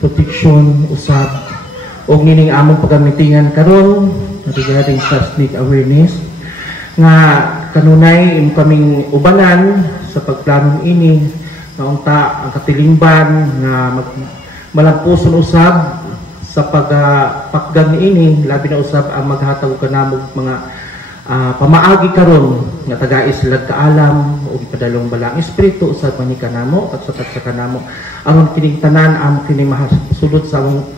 protection usab og nining among pagamitingan karon regarding sa snake awareness nga kanunay imo kaming ubanan sa pagplanon ini nga unta ang katilingban nga malampuson usab sa pagpakgan ini labi na usab ang maghatag og kanamog mga pamaagi karon nga taga-islag kaalam o ipadalong balang espiritu usab man ni kanamo at sa kanamo aron kining tanan ang kining mahasulod sa among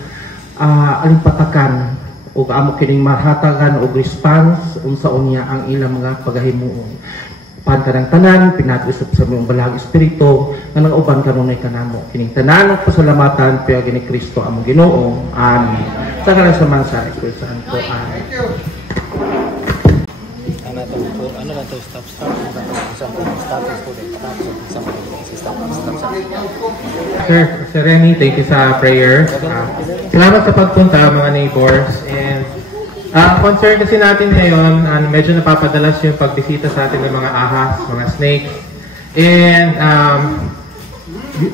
alimpatakan o amo kining mahatagan og response unsa unya ang ilang mga pagahimuon pan kanang tanan pinag-usab sa among balang espiritu nga nang-uban kanunay kanamo kining tanan ug pasalamatan piya ni Kristo among Ginoo. Amen. Sa ngalan sa Mansa Espiritu Santo. Amen. Ano lang to stop Sir Remy, thank you sa prayer. Salamat sa pagpunta mga neighbors. And concern kasi natin ngayon, medyo napapadalas yung pagbisita sa atin ng mga ahas, mga snakes. And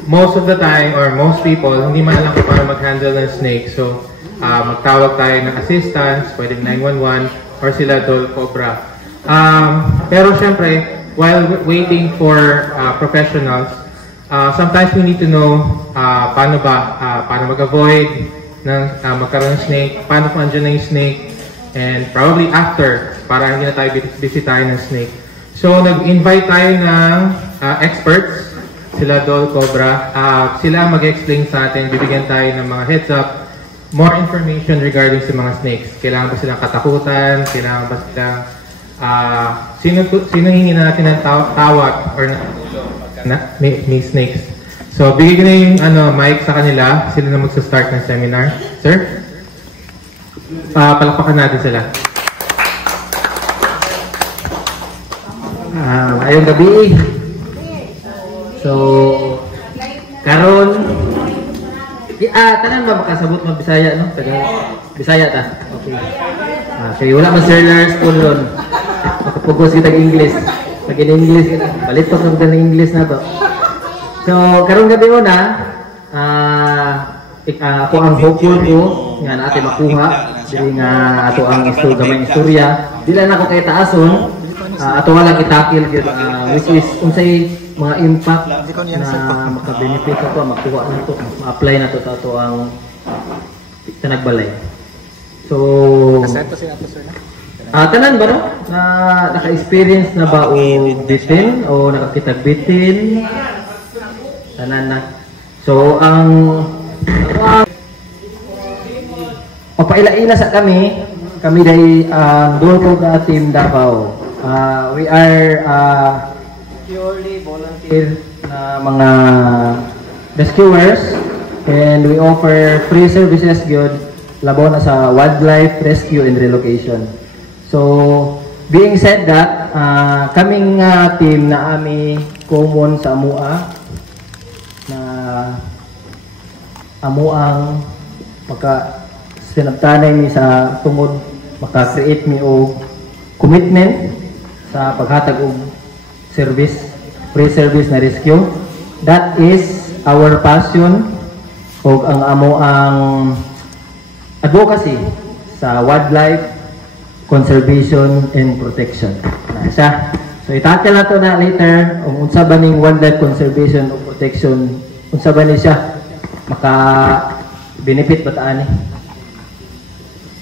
most of the time, or most people, hindi man alam kung paano mag-handle ng snake. So, magtawag tayo ng assistance, pwedeng 911, or sila Dol Cobra. Pero syempre, while waiting for professionals, sometimes we need to know paano mag-avoid ng magkaroon ng snake, paano kung andyan na yung snake, and probably after, para hindi na tayo bisitahin ng snake. So, nag-invite tayo ng experts, sila Dol Cobra. Sila mag-explain sa atin, bibigyan tayo ng mga heads up, more information regarding sa mga snakes. Kailangan ba silang katakutan? Kailangan ba silang sino hingi na natin ng tawag or may snakes. So, bigyan ko na yung mic sa kanila. Sila na magsa-start ng seminar. Sir? Palakpakan natin sila. Ayong gabi. So, karon tanan ba makasabot mo Bisaya, no? Bisaya ta. Okay. So, wala man Sir Lars school ron. Makapugos kita ng English. Pag in-English kita. Balitos na ng English na to. So, karong gabi una, ako ang hopeful ko nga natin makuha. Dili nga ato ang gamay istorya. Dila na ako kay taason. Ato nga lang itakil which is unsay mga impact na makabenefit ako, makuha na to, ma-apply na to sa ato ang tanagbalay. So, tanan ba no? Na naka-experience na ba o bitin o nakakitag bitin? Tanan na. So, ang papaila-ila sa kami dahil ang Dolpo na Team Davao. We are purely volunteer na mga rescuers and we offer free services good labaw na sa wildlife rescue and relocation. So, being said that, kaming team na ami common sa amua na amuang sinabtanay mi sa tungod maka-create mi og commitment sa paghatag og service, free service na rescue. That is our passion og ang amuang advocacy sa wildlife conservation and protection. So itakel na to na later kung unsa ba ning wildlife conservation o protection, unsa ba ni siya maka benefit ba ta ani?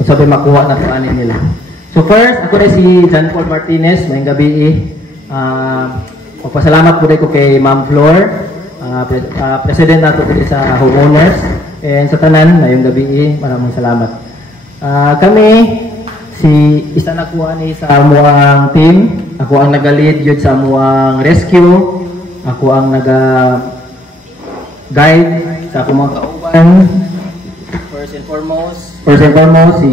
Unsa ba makuha na to ani nila? So first, ako na si John Paul Martinez, mayong gabi magpasalamat po ko kay Ma'am Flor, President nato sa homeowners, and sa tanan, mayong gabi maraming salamat. Kami, isa na ko ani sa amuang team, ako ang nagalid yun sa amuang rescue, ako ang naga-guide sa akong mga kauban. First and foremost, si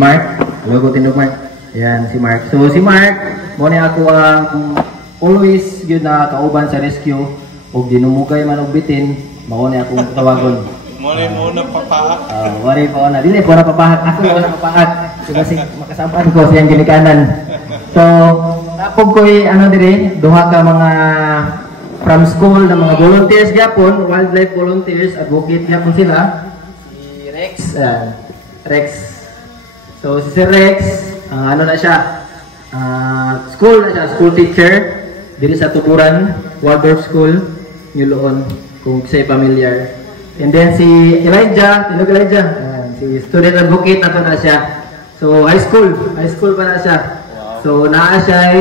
Mark. Logo tinog Mark. Ayan, si Mark. So, si Mark, muna ako ang always yun na kauban sa rescue. O dinumugay man og bitin, muna akong tawagon. Muna papahat. Muna po na. Dili po na papahat. Ako na papahat. So, kasi makasampaan ko siyang ginikanan. So, tapos ko'y duha ka mga from school na mga volunteers gyapon, wildlife volunteers, advocate gyapon sila. Rex. Rex. So si Sir Rex, ano na siya? School na siya, school teacher diri sa Tuburan, Waldorf School, Yuloon, kung sa'yo familiar. And then si Elijah, Tinog Elijah, si student advocate na to na siya. So high school pa na siya. So naa siya ay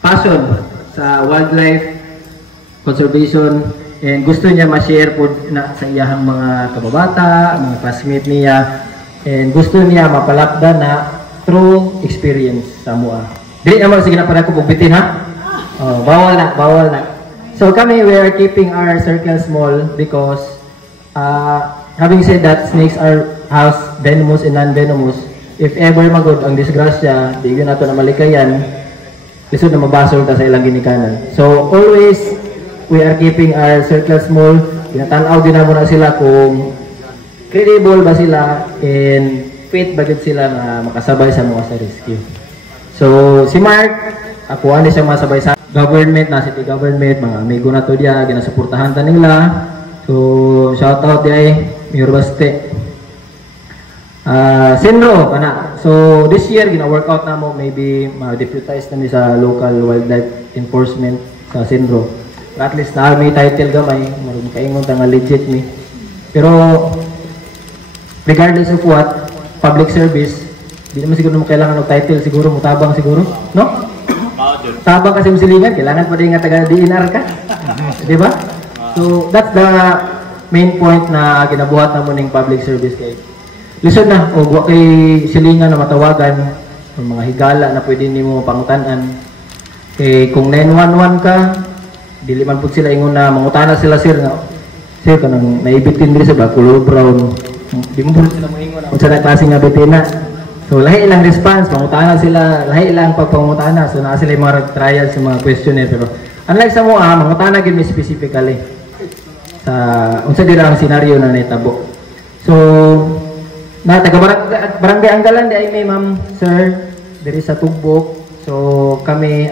passion sa wildlife conservation and gusto niya ma-share po na sa iyang mga kababata, mga classmate niya, and gusto niya mapalapda na true experience sa mua. Dili naman sige na para ko bugbitin ha. Oh, bawal na. So kami, we are keeping our circle small because having said that snakes are has venomous and non-venomous. If ever magod ang disgrasya, di yun nato na malikayan, lisod na mabasol ta sa ilang ginikanan. So always we are keeping our circle small. Tinatanaw din na sila kung credible ba sila and fit ba gid sila na makasabay sa mga sa rescue. So si Mark, ako ani siya masabay sa government na city government, mga amigo na to diya, ginasuportahan ta nila. So shout out diay Mayor Baste. Senro kana. So this year gina-workout na mo, maybe ma-deputize na ni sa local wildlife enforcement sa Senro. At least na may title gamay, marunong kaingon ta nga legit ni. Pero regardless of what, public service, di naman siguro mo kailangan ng title, siguro mutabang siguro, no? Tabang kasi musilingan, kailangan pa rin nga taga-DNR ka. Di ba? So that's the main point na ginabuhat na mo ng public service kay lisod na, o wa kay silingan na matawagan, o mga higala na pwede nimo pangutanan. Kung 911 ka, dili man pud sila ingon na mangutana sila sir nga. Sir kanang naibitin diri sa color brown. Di mo pud sila moingon na unsa na klase nga bitina. So lahi ilang response, mangutana sila, lahi ilang pagpangutana. So naa sila mga trial sa mga questionnaire pero unlike sa mo mangutana gid mi specifically sa unsa dira ang scenario na naitabo. So na taga barangay Anggalan di ay may ma'am sir diri sa Tugbok. So kami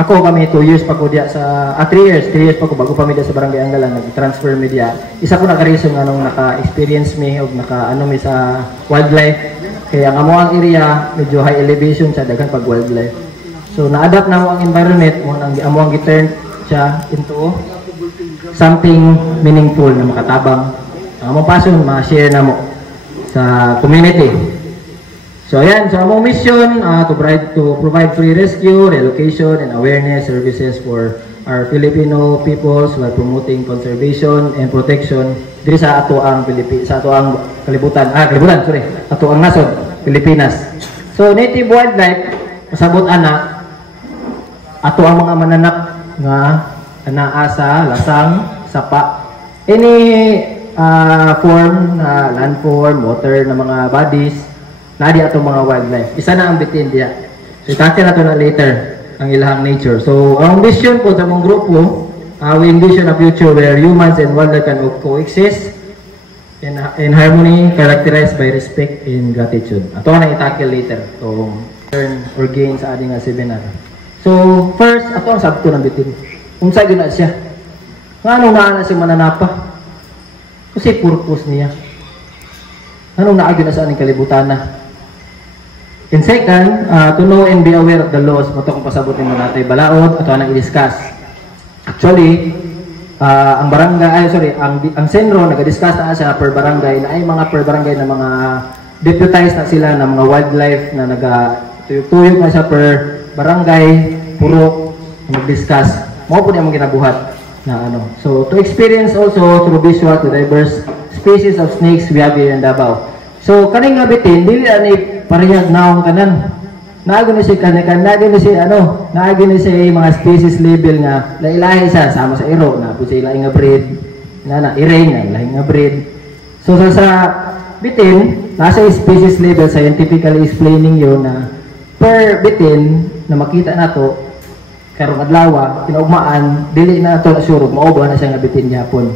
kami 2 years pa ko diya sa 3 years pa ko bago pa mi diya sa barangay Anggalan nag-transfer mi diya. Isa ko naka-reason nga nung naka-experience mi og naka-ano mi sa wildlife. Kaya ang amo ang area medyo high elevation sa daghan pag wildlife. So na-adapt na mo ang environment mo nang amo ang gi-turn siya into something meaningful na makatabang. Ang among passion ma-share na mo sa community. So ayan, so among mission to provide free rescue, relocation, and awareness services for our Filipino peoples while promoting conservation and protection diri sa ato ang ato ang nasod, Pilipinas. So native wildlife, pasabot ana ato ang mga mananap nga anaa sa lasang, sapa, any form na landform, water na mga bodies na di atong mga wildlife. Isa na ang bitin diya. So itakil na to na later ang ilahang nature. So ang vision po sa mong grupo, we envision a future where humans and wildlife can coexist in harmony, characterized by respect and gratitude. Ato na itakil later. So learn or gain sa ating seminar. So first, ato ang sabto ng bitin. Unsay gyud na siya? Ngano na siya mananapa? Kasi purpose niya. Anong naagyo na sa aning kalibutan na? And second, to know and be aware of the laws. Mato kung pasabutin mo natin balaod, ato nang i-discuss. Actually, ang barangay, ang Senro, nag-discuss na siya per barangay, na ay mga per barangay na mga deputized na sila na mga wildlife na nag-tuyok na siya per barangay, puro, mag-discuss. Mao po niya mong ginabuhat. So to experience also through visual to diverse species of snakes we have here in Davao. So kaning nga bitin dili ani parehag naong tanan. Naagi ni si kanikan, naagi ni si naagi ni si mga species label nga lailahi sa sama sa iro na po sila nga breed na iring na ilahi nga breed. So sa bitin nasa species label scientifically explaining yun na per bitin na makita nato karong adlaw kinaugmaan dili na ato sure mao na siya nga bitin gyapon.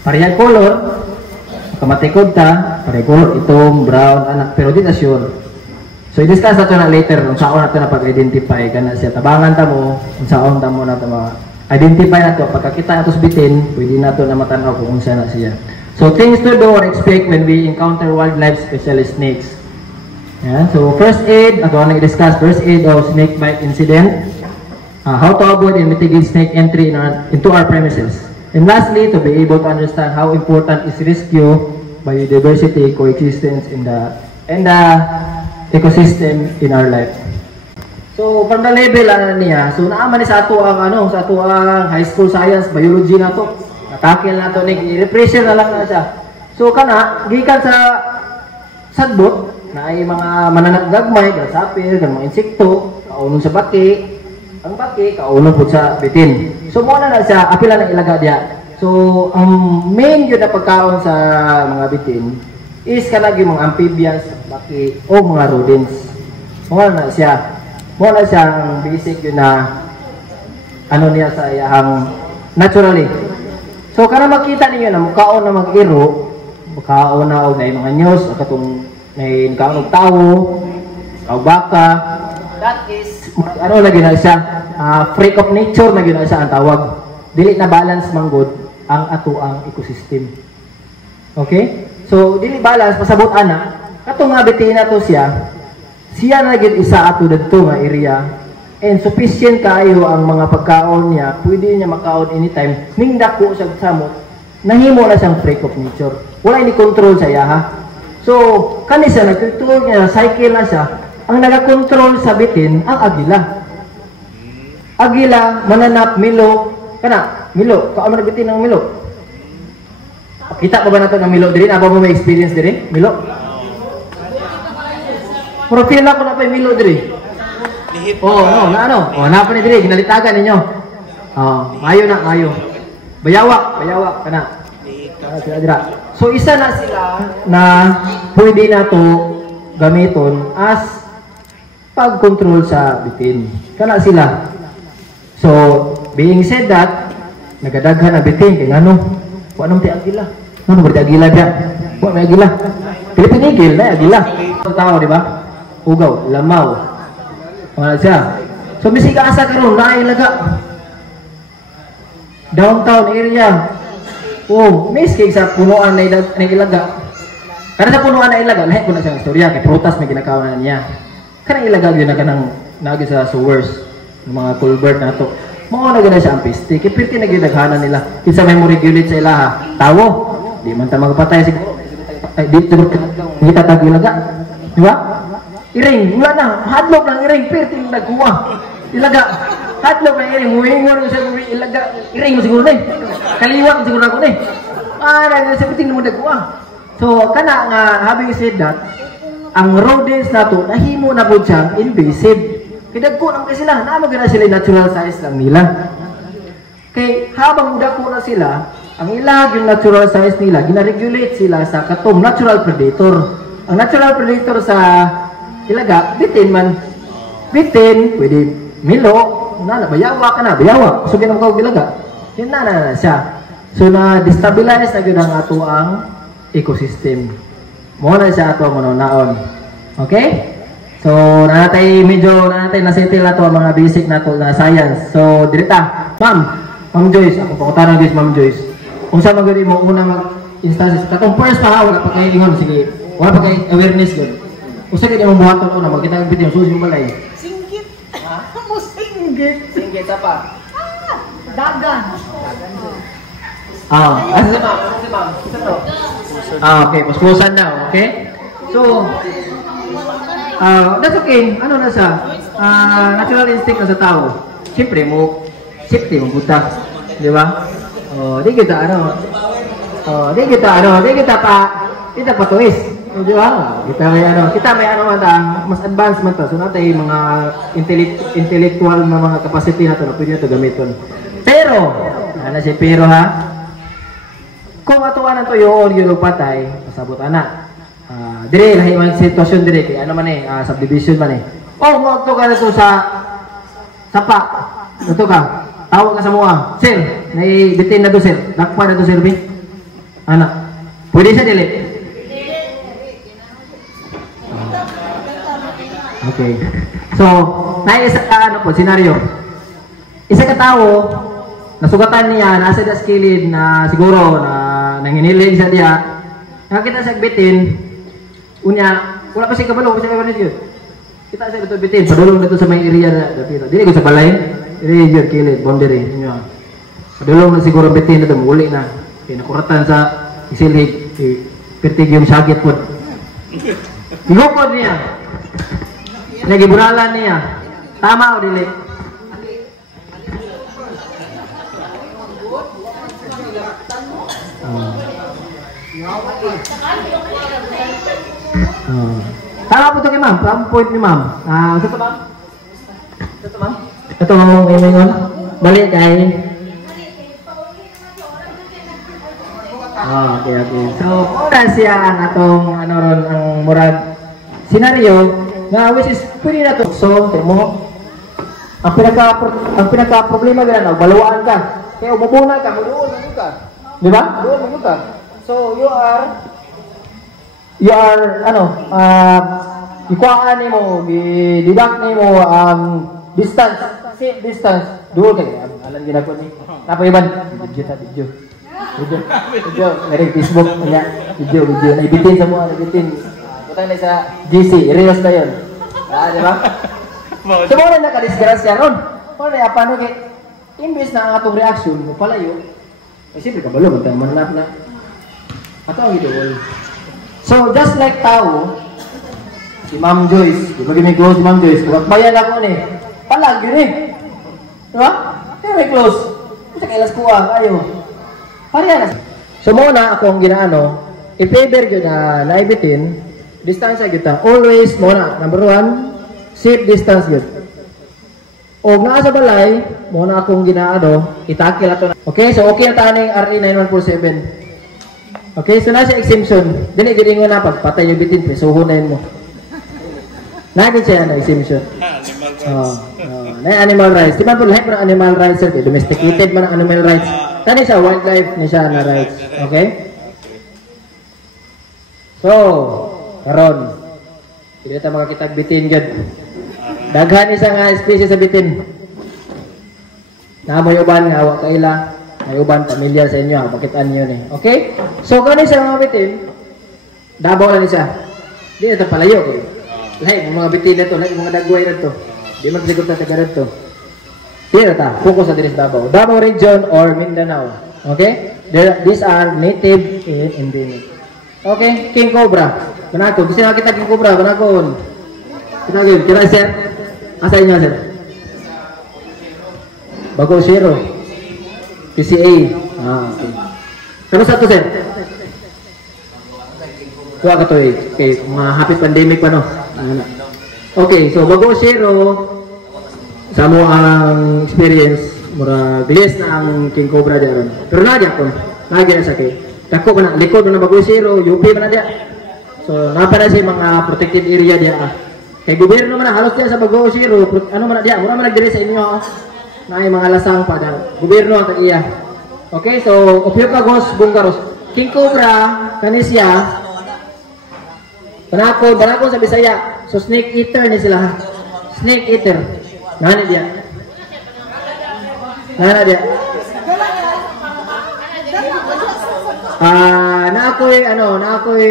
Parehag color kamatikod ta parehag color itong brown anak pero di na sure. So i-discuss nato na later kung saan nato na pag-identify kana siya tabangan ta mo kung saan ta mo na ta identify na to. Pagkakita na to bitin, pwede na to na matanaw kung unsa na siya. So, things to do or expect when we encounter wildlife, especially snakes. Yeah, so, first aid, ato ang nag-discuss, first aid of snake bite incident. How to avoid and mitigate snake entry into our premises. And lastly, to be able to understand how important is rescue, biodiversity, coexistence in the ecosystem in our life. So, from the level niya, so naaman ni sa ato ang sa ato ang high school science, biology na to. Natakil na to, i-repression na lang na siya. So, gikan sa sadbot, na ay mga mananagagmay, gasapir, mga insekto, kaunong sa baki, ang baki, kaunong po sa bitin. So, muna na siya, apila ng ilaga diya. So, ang main yun na pagkaon sa mga bitin is kanag yung mga amphibians, baki, o mga rodents. Muna na siya. Muna siya ang basic yun na niya sa iyang naturally. So, kana makita ninyo na mukhaon na mag-iro, mukhaon na o na mga news, katong may nakaon og tao, o baka, that is, lagi na siya, freak of nature na gina siya ang tawag. Dili na balance manggod ang ato ang ecosystem. Okay? So, dili balance, pasabot ana, katong nga bitin na to siya na gid isa ato dito nga area, and sufficient kayo ang mga pagkaon niya, pwede niya makaon anytime, ning dako sa samot, nahimo na siyang freak of nature. Wala ni control sa iya, ha? So, kanisa nag-control niya, cycle na siya, ang nag-control sa bitin, ang agila. Agila, mananap, milo, milo, kaamo nagbitin ng milo. Kita pa ba nato ng milo diri? Aba mo may experience diri? Milo? Profil ako na pa yung milo diri. Napa ni diri, ginalitagan ninyo. Mayo na, mayo. Bayawak, kana. So, isa na sila na pwede na to gamiton as pag-control sa bitin. Kana sila. So, being said that, nagadaghan na bitin, kaya anong ti agila? Ano ba ti agila diya? May agila. Philippine eagle, may agila. Ang tao, di ba? Ugaw, lamaw. Wala siya. So, bisika asa karon na ilaga. Downtown area. Miski sa punuan na ilaga. Karena sa punuan na ilaga, lahat ko na siyang istorya, kay prutas may ginakawa na niya. Kanang ilaga yun na kanang nagi sa sewers, ng mga culvert na ito. Mga na gina siya ang piste, kaya pirti na ginaghanan nila. Kinsa may mo regulate sa ilaha, tawo. Di man ta magpatay siguro. Ay, di kita tag ilaga. Di ba? Iring, wala na. Hadlok ng iring, pirti nagkuha. Ilaga. Hadlok ng iring, muhingon mo siya ilaga. Iring mo siguro na eh. Kaliwat siguro ako na eh. Sabitin mo nagkuha. So, kana nga, having said that, ang rodents na to, nahimo na po siyang invasive. Kaya dagko naman sila, naman na sila natural size lang nila. Kaya habang dagko na sila, ang ilag yung natural size nila, gina-regulate sila sa katong natural predator. Ang natural predator sa ilaga, bitin man. Bitin, pwede milo, bayawak ka na, bayawak. So, ginang kawag ilaga. Yun na siya. So, na-destabilize na yun ang ato ang ecosystem. Muna siya ato ang naon. Okay? So, medyo nasettle na to ang mga basic na to na science. So, dirita. Ma'am Joyce, ako pangutanong Joyce, Ma'am Joyce. Kung saan magari mo unang instances, katong first pa wala pa kayo ingon, sige, wala pa kayo awareness doon. Kung saan kayo mabuhaton ko na, magkita ng video, susi yung balay. Singgit. Mo singgit. Singgit, apa? Dagan. Si ma'am. Okay, puspusan daw, okay? So, that's okay. Ano na siya? Natural instinct na sa tao. Siyempre, safety mo buta. Di ba? Di kita patuis. Di ba? Kita may mas advanced man to. So, natay mga intellectual na mga capacity na to na pwede na to gamiton. Pero, pero ha? Kung atuan ang to yung patay, pasabot ana. Dire lahi man sitwasyon dire kay subdivision man mo to ka na to sa sapa. Ito ka. Tawag ka sa mga. Sir, bitin na to sir. Nakpa na to sir, anak. Pwede siya dili. Okay. So, isa ka scenario. Isa ka tao nasugatan niya, nasa das kilid na siguro na nanginilig sa diya. Nakita sa bitin, unya, wala pa siya kabalo, kasi kabalit yun. Kita sa ito bitin, padulong dito sa may area na dapito. Dili ko sa balay, dili yun, kilid, boundary. Padulong na siguro bitin na ito, muli na. Nakuratan sa isilig, pirtig yung sagit po. Igukod niya. Nagiburalan niya. Tama o dili? Tama po ito kay ma'am. Tama point ni ma'am. Ito ma'am? Ito ma'am? Ito ma'am ingon. Balik kay. Okay. So, siya ang atong ano ron ang murag senaryo na which is pwede na to. So, mo ang pinaka problema ganun, baluan ka. Kaya umubuna ka, muduol mo ka. Di ba? Muduol mo ka. So, you are ikuhaan ni mo, didak ni mo ang distance, safe distance. Duol ka. Alam niyo na ko ni. Napaiban. Video. Meron Facebook niya. Video. Naibitin sa mga, naibitin. Butang na sa GC, i-reels na yun. Di ba? So, muna nakadisgrasya ron. Muna, paano kay, imbes na ang atong reaction, palayo, ay siyempre kabalo, magtamanap na. Ato ang ito, so, just like tao, si Ma'am Joyce, di ba gini-close si Ma'am Joyce, kung bayan ako ni, palag yun eh. Diba? Kaya may close. Sa kailas kuha, kayo. Parihan na. So, muna akong ginaano, i-favor yun na naibitin, distansya kita. Always, muna, number 1, safe distance yun. O nga sa balay, muna akong ginaano, itakil ato na. Okay, so okay na taning RE 9147. Okay, so nasa exemption. Dili giningon na pagpatay yung bitin, presuho na yun mo. Nagin siya na exemption. Na animal rights. Di man po lahat ng animal rights, sir. Domesticated man ang animal rights. Tani siya, wildlife ni siya na rights. Okay? So, karon. Hindi tayo makakitag bitin dyan. Daghan isa nga species sa bitin. Namoy uban nga, awak kaila. May uban, pamilyar sa inyo, pakitaan nyo ni. Okay? So, kani siya mga bitin, dabaw lang siya. Di na ito palayo. Lahat, mga bitin na ito, lahat, mga dagway na ito. Di magsigot na taga ito. Di na ito, focus sa dinis Davao. Davao region or Mindanao. Okay? These are native and endemic. Okay? King Cobra. Panakon. Gusto nakita King Cobra, panakon. Kira sir? Asa inyo, sir? Bago zero. PCA. Okay. Tapos ito, sir? Kuha ka to eh. Okay, mga happy pandemic pa, no? Okay, so bago zero, sa mo ang experience, mura bilis na ang King Cobra diyan. Pero nadya ko, nadya sa kay. Dako na likod na bago zero, UP pa na diya. So napa na si mga protected area diya. Kay gobyerno man halos diya sa bago zero, ano man diya, mura man nagdiri sa inyo. Na ay mga lasang pa daw. Gobyerno ang iya. Okay, so Ophiuchagos bungaros. King Cobra kanisya. Panako sa Bisaya. So snake eater ni sila. Snake eater. Nani dia? Nana dia? Na ako'y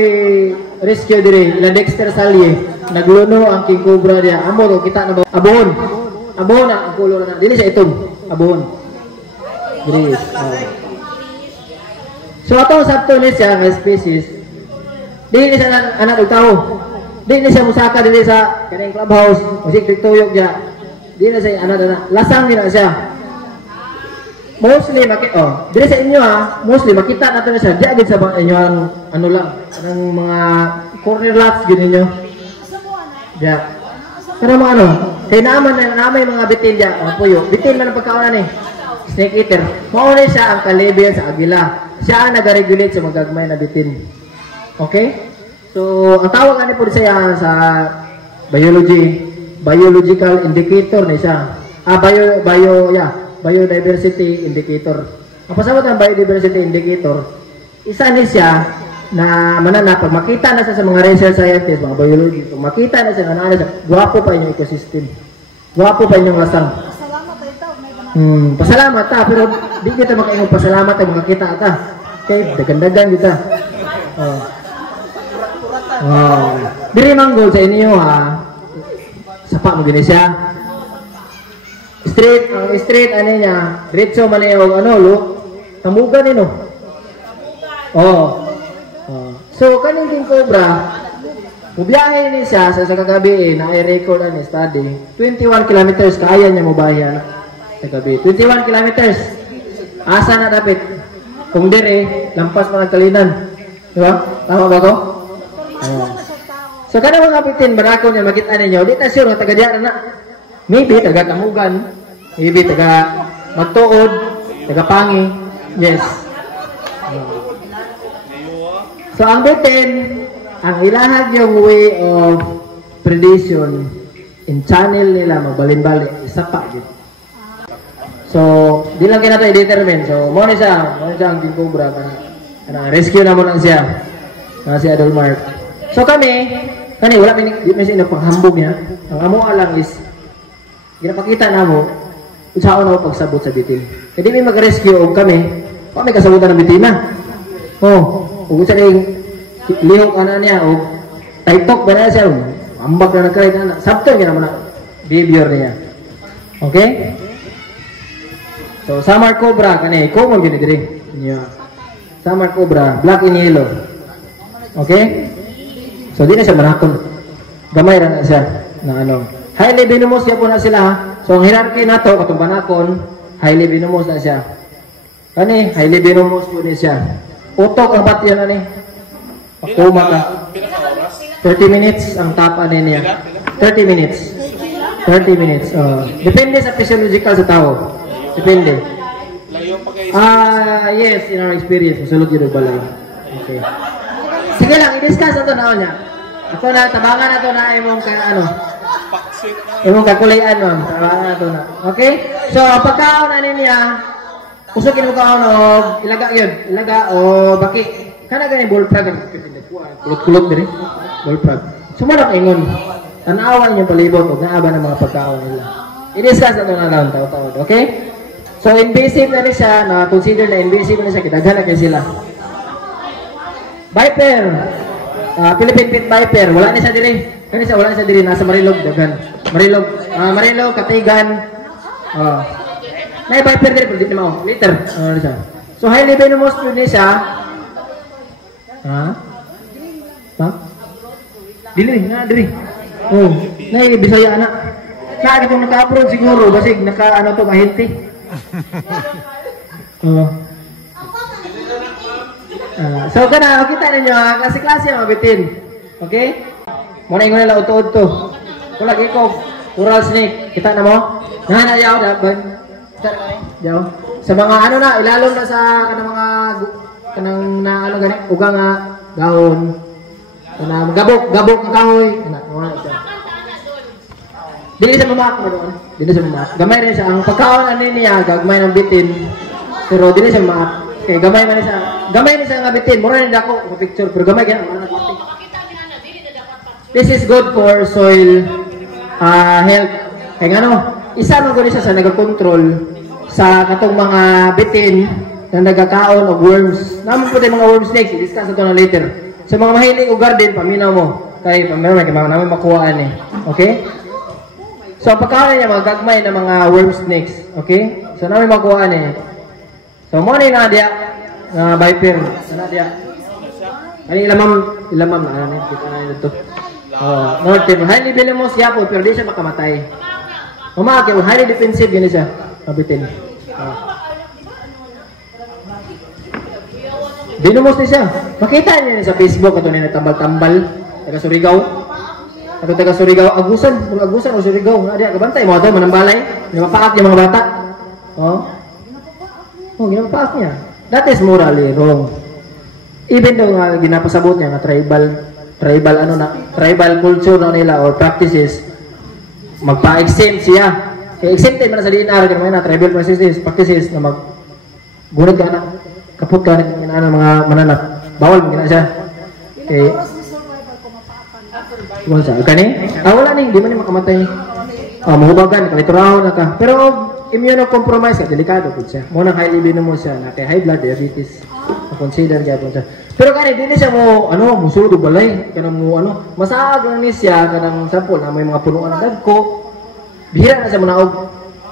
rescue diri. Ila Dexter Salye. Nagluno ang King Cobra dia. Amo to kita na abon. Abon na ang kulo na. Dili siya itong abon. Dili. So atong sabto ni siya nga species. Dili siya anak og tao. Dili siya musaka dili sa kaning clubhouse. Musik tuyok dia. Dili na siya anak. Lasang din na siya. Mostly dili sa inyo mostly makita natin na siya. Di agad sa inyo ang ano lang, ang mga corner lots gid ninyo. Dia. Pero mga kay naamay mga bitin dia, puyo. Bitin man ang pagkauna ni. Snake eater. Mauna siya ang kalibel sa agila. Siya ang nag-regulate sa magagmay na bitin. Okay? So, ang tawag ani po siya sa biological indicator ni siya. Biodiversity indicator. Ang pasabot ang biodiversity indicator, isa ni siya na pag makita na siya sa mga research scientists, mga biology, kung makita na siya na gwapo pa inyong ecosystem. Gwapo pa inyong lasang. Salamat ito, may mga Pasalamat ta, pero di kita makaingon pasalamat ang makakita ta. Okay, dagan-dagan kita. Diri manggol sa inyo ha. Sapa mo gini siya. Straight ano niya, diretso man yung tamugan nino. So kaning King Cobra, mubiyahe ni siya sa kagabi na i-record ani study. 21 kilometers kaya niya mubayan sa gabi. 21 kilometers. Asa na dapat? Kung dire, lampas pa ng Kalinan. Di ba? Tama ba ko? So kada mga kapitin, barako niya makita ninyo, di ta sure nga taga diyan na. Maybe taga Tamugan, maybe taga Magtuod, taga Pangi. Yes. So ang bitin, ang ilahag yung way of predation in channel nila mabalin-bali, isa pa gitu. So, di lang kaya nato i-determine. So, mo ni siya ang King Cobra rescue na mo lang siya. Si Adol Mark. So kami, wala may pang-hambog niya. Ang amo lang is ginapakita na mo saan ako pagsabot sa bitin. Hindi may mag-rescue og kami kasabutan ng bitina. Ug sa ring lihok ana niya og taytok ba na siya. Ambag na nagkay na. Sabto niya naman na behavior niya. Okay? So, Samar Cobra, common gini diri. Yeah. Samar Cobra, black in yellow. Okay? So, di na siya manakon. Gamay na siya na highly venomous siya po na sila ha. So, ang hierarchy na to, katong panakon, highly venomous na siya. Highly venomous po niya siya. Utok ang batyan Pakuma ka. 30 minutes ang tapa niya. 30 minutes. 30 minutes. Depende sa physiological sa tao. Depende. Yes, in our experience, masulog yun ang balay. Okay. Sige lang, i-discuss ito na niya. Ako na, tabangan na ito na imong imong kakulayan nun. Tabangan na ito na. Okay? So, pagkaon na niya, usukin mo kaon o ilaga yun. Ilaga o baki. Kana ganyan, bullfrog. Kulot-kulot din eh. Bullfrog. Sumalak ingon. Tanawan yung palibot o naaba ng mga pagkaon nila. I-discuss na ito na lang, tao-tao. Okay? So, invasive na rin siya, na-consider na invasive na siya, kitaghan na kayo sila. Viper. Philippine Pit Viper. Wala na siya diri. Wala na siya diri. Nasa Marilog, daghan. Marilog, Katigan. May Viper diri, pero dito mo. Later. So, highly venomous po niya siya. Dili, diri. Bisaya anak. Kaya itong naka-upload siguro, basig naka-ano to, mahinti. So kita ninyo klase-klase ang mabitin. Okay? Muna ingon nila uto-uto to. Kulag ikaw, coral snake. Kita na mo? Yaw yaw. Sa mga na, ilalom na sa kanang ugang dahon. Kanang gabok ng kahoy. Dili sa mamak mo doon. Dili sa mamak. Gamay rin siya. Ang pagkaon niya, gagmay ng bitin. Pero dili sa mamak. Okay, gamay man siya. Gamay niya nga bitin. Mura rin ako sa picture. Pero gamay yan. This is good for soil health. Kaya isa mo gano'n siya sa nag-control sa katong mga bitin na nagkakaon o worms. Naman po tayo mga worm snakes. I-discuss ito na later. Sa mga mahilig o garden, paminaw mo. Kaya paminaw namin makuhaan eh. Okay? So, pagkaon niya, magagmay na mga worm snakes. Okay? So, namin makuha niya. So, mo ni Nadia, Viper. Nadia. Ano ilamam na. Ano ito? Norte. Highly venomous siya po, pero di siya makamatay. Umaki, highly defensive, gini siya. Mabitin. Venomous ni siya. Makita niya sa Facebook, ito na tambal-tambal. Taga Surigao. Taga Surigao, agusan o Surigao. Ada kabantay mo ato manambalay, ginapaak yung mga bata. Ginapaak niya. That is morally wrong. Even though ginapasabot niya nga tribal culture na nila or practices, magpa-exempt siya. Exempted man sa DNR kanina tribal practices na gunit ka na kaput ka ng mga mananap. Bawal mo gina siya. Okay. Wala sa kani? Wala ning di man makamatay. Mahubagan kalituraw na ka. Pero immunocompromised ka, delikado po siya. Muna highly venomous siya, na kay high blood diabetes. Na-consider niya po siya. Pero kani, hindi siya mo, musulod o balay. Kanang mo, masaag lang ni siya, kanang sample na may mga punuan ng dagko. Bihira na siya munaog.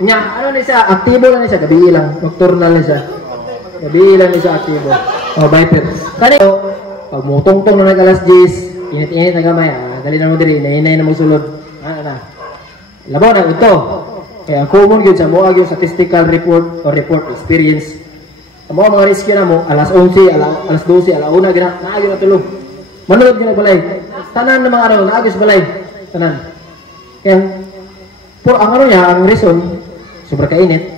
Nya, ni siya, aktibo lang siya, gabi lang. Nocturnal na siya. Gabi lang siya aktibo. Viper. Kani, pag mo tong-tong na nag-alas 10, init-init na gamay, dali na mo diri, nainay na magsulod. Labaw na ito. Kaya ang common yun sa mga yung statistical report or report experience. Ang mga risk na mo, alas 11, alas 12, alas 1, naagyo na tulog. Manulog yun na balay. Tanan na mga araw, naagyo sa balay. Tanan. Kaya, ang niya, ang reason, sobra kainit.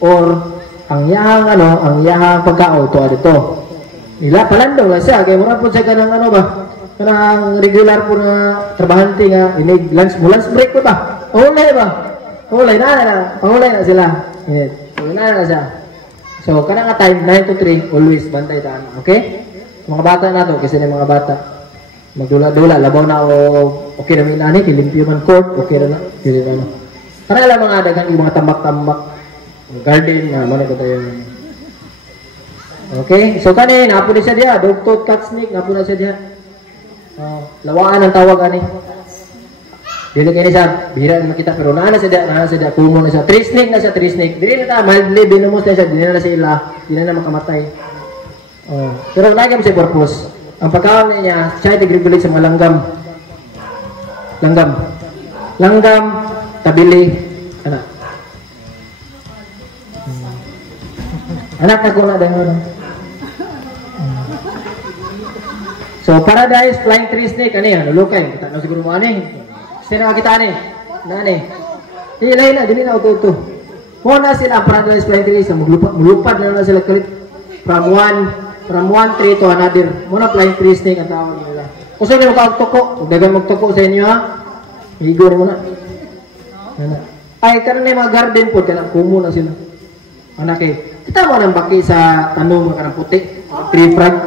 Or, ang yahang pagkao, ito. Nila, palandong lang siya. Kaya mura po siya ka ng kanang regular po na trabahante nga, lunch break po ba? Pahulay ba? Pahulay na sila. Pahulay na siya. So, kanang time, 9 to 3, always, bantay taan. Okay? Mga bata na to, kasi na mga bata, magdula-dula, labaw na o okay na minani, kilimpyo man court, okay na. Para lang mga dagang yung mga tambak-tambak, garden, mana ko tayo. Okay? So, kanina, napo na siya diya, dog-toad cat snake, napo na siya diya. Lawaan ang tawag ani. Dili kini sa bihira na makita pero naa na siya kumo na siya. Tree snake na siya, tree snake. Dili na ta mildly venomous na siya, dili na sila, dili na makamatay. Pero lagi mo siya purpose. Ang pagkaon niya, siya nag-regulate sa mga langgam, tabili, anak. Anak na ko na dahil. So, paradise, flying tree snake, ano yan? Nulukay. Kita na siguro mo, ano eh? Sino nakakita, ano eh? Dili na, uto. Muna sila ang paradise, flying tree snake. Mulupad na sila kalit. From one tree to another. Muna flying tree snake ang tawag nila. Kung saan yung magtuko, dagan magtuko sa inyo, ha? Igor mo na. Ay, karon na yung mga garden po, kanang kumo na sila. Anak eh. Kita mo nang baki sa tanong, kanang puti. Tree frog.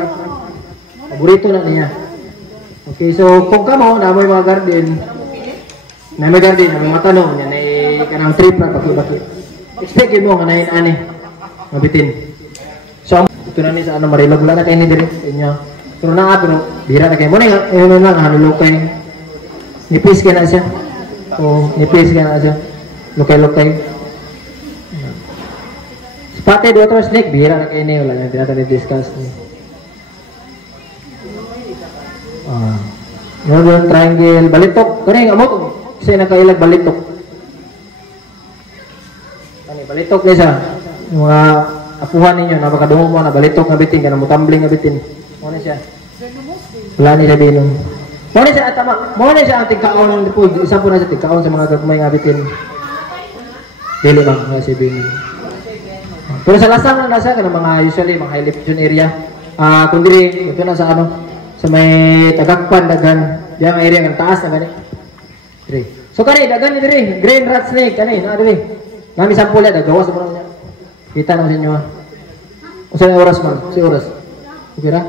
Paborito na niya. Okay, so kung kamo na may mga garden, na may mga tanong, yan ay kanang trip na baki-baki. Expect mo nga na yun, mabitin. So, ito na niya sa marilog, wala na kayo ni Direk sa inyo. Pero bihira na kayo. Muna yun lang, lukay. Nipis ka na siya. Lukay-lukay. Spotted water snake, bihira na kayo niya. Wala na, tinatang-discuss niya. Northern Triangle, balitok. Kani nga mo to. Kasi nakailag balitok. Balitok niya. Yung mga apuhan ninyo, napakadungo mo na balitok nga bitin, kanang mutambling nga bitin. Muna siya. Wala niya binom. Muna siya at tama. Muna siya ang tigkaon. Isa po na siya tigkaon sa mga gagmay nga bitin. Dili lang nga siya binom. Pero sa lasang na nasa, kanang mga usually, mga high elevation area. Kundi, ito na sa sa may tagakpan dagan diyan area ng taas na gani. So kani dagan ni diri, green rat snake kani na diri. Nami sampol ya gawas mo niya. Kita na sa inyo. Usa na oras man, si oras. Okay ra?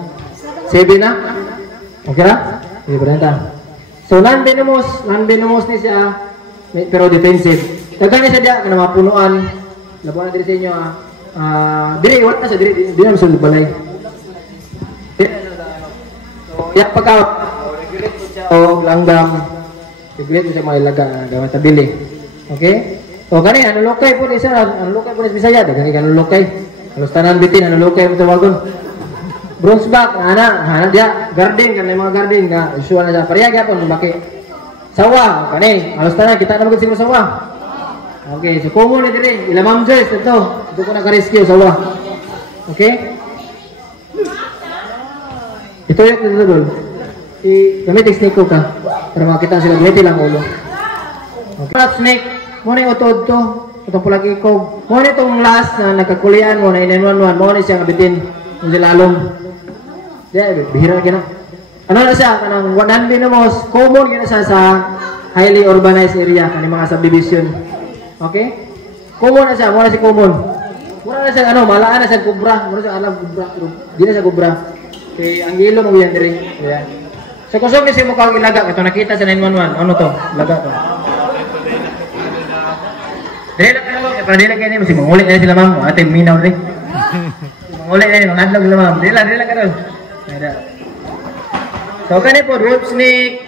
7 na? Okay ra? Sige berenta. So non-venomous ni siya pero defensive. Dagan ni siya dia kana mapunuan. Labuan diri sa inyo diri wala sa diri na sa balay. Yak pagkaot, regulate mo siya o langgam, regulate mo siya mga ilaga, gawin tabili. Okay? O gani, anulukay po isa, anulukay po sa Bisaya, gani anulukay. Halos tanan bitin, anulukay mo tawagon. Bronzeback, dia, garden, kan mga garden, usual na siya. Pariyag yapon, lumaki. Sawa, gani, halos tanan, kita na magod siguro sawa. Okay, so kumo ni diri, ilamam Joyce, ito ko naka-rescue, sawa. Okay? Ito yung nilulol. Gamit snake ko ka. Para makita sila. Gamit lang ulo. Okay. Snake. Muna yung utod to. Itong pulag ikog. Muna itong last na nagkakulian mo na 911. Muna siya kabitin. Yung silalom. Diyan, bihira ka na. Ano na siya? Kanang 100 venomous. Common ka na siya sa highly urbanized area. Kanang mga subdivision. Okay? Common na siya. Muna si common. Muna na siya, malaan na siya kubra. Muna siya alam kubra. Di na siya kubra. Okay, ang ilo mo yan diri. Ayan. So kung saan kasi mo kang ilaga, ito nakita sa 911. Ano to? Laga to. Dahil para dila kayo ni, mangulit na sila ma'am. Ate, minaw rin. Mangulit na mga adlog sila ma'am. Dila ka rin. So, kani po, wolf snake.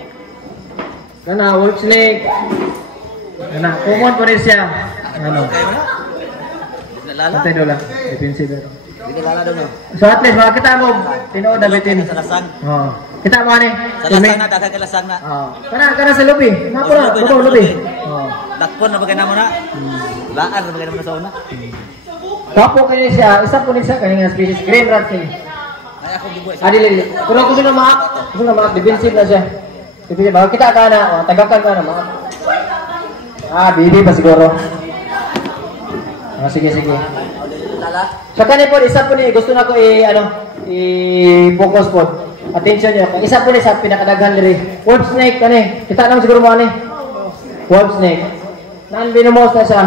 Kana, wolf snake. Kana, common po rin siya. Ano? Patay doon lang. Defensive ito. So, at least, makakita mo, tinood na bitin. Sa lasang. Oo. Kita mo, ani? Sa lasang na, dagat ka lasang na. Oo. Kana sa lobby. Mapo na, babaw lobby. Oo. Dakpon na bagay na mo na. Laan na bagay na mo na sa una. Kapo kayo siya, isa po siya, kanina species, green rat kayo. Ay, ako gibuhay sa... Adili, kung gusto na maak, defensive na siya. Defensive, baka kita ka na, tagakan ka na, maak. Bibi pa siguro. Sige. So kani po, isa po ni, gusto na ko i-focus po. Attention niyo. Isa po ni sa pinakadaghan diri. Wolf snake kani. Kita naman siguro mo ani. Wolf snake. Nan binumos na siya.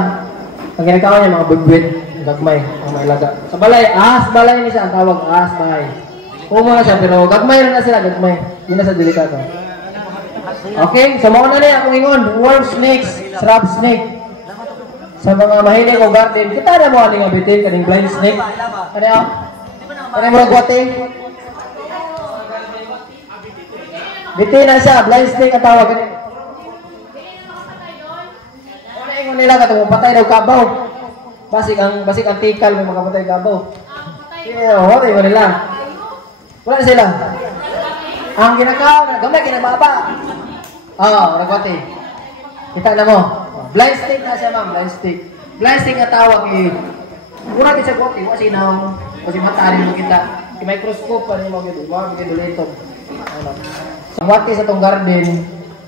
Ang ginagawa niya mga bugwit, gagmay, ang mailaga. Sa balay, balay ni siya ang tawag, balay. Kumo na siya pero gagmay na sila, gagmay. Hindi na sa delikado. Okay, so mauna na akong ingon, wolf snakes, shrub snake. Sa mga mahilig o garden, kita na mo aning abitin, kaning blind snake. Ano mo nagwate? Bitin na siya, blind snake ang tawag. Ano ingon nila katong patay daw kabaw. Basik ang tikal ng makapatay kabaw. Ano ingon nila? Wala na sila. Ang ginagawa, gamay kinababa. Nagwate. Kita na mo. Blind stick na siya ma'am, blind stick. Blind stick na tawag mura din sa gwate, kasi mata rin mo kita. I-microscope pa rin mo gito, dito. Sa gwate sa itong garden,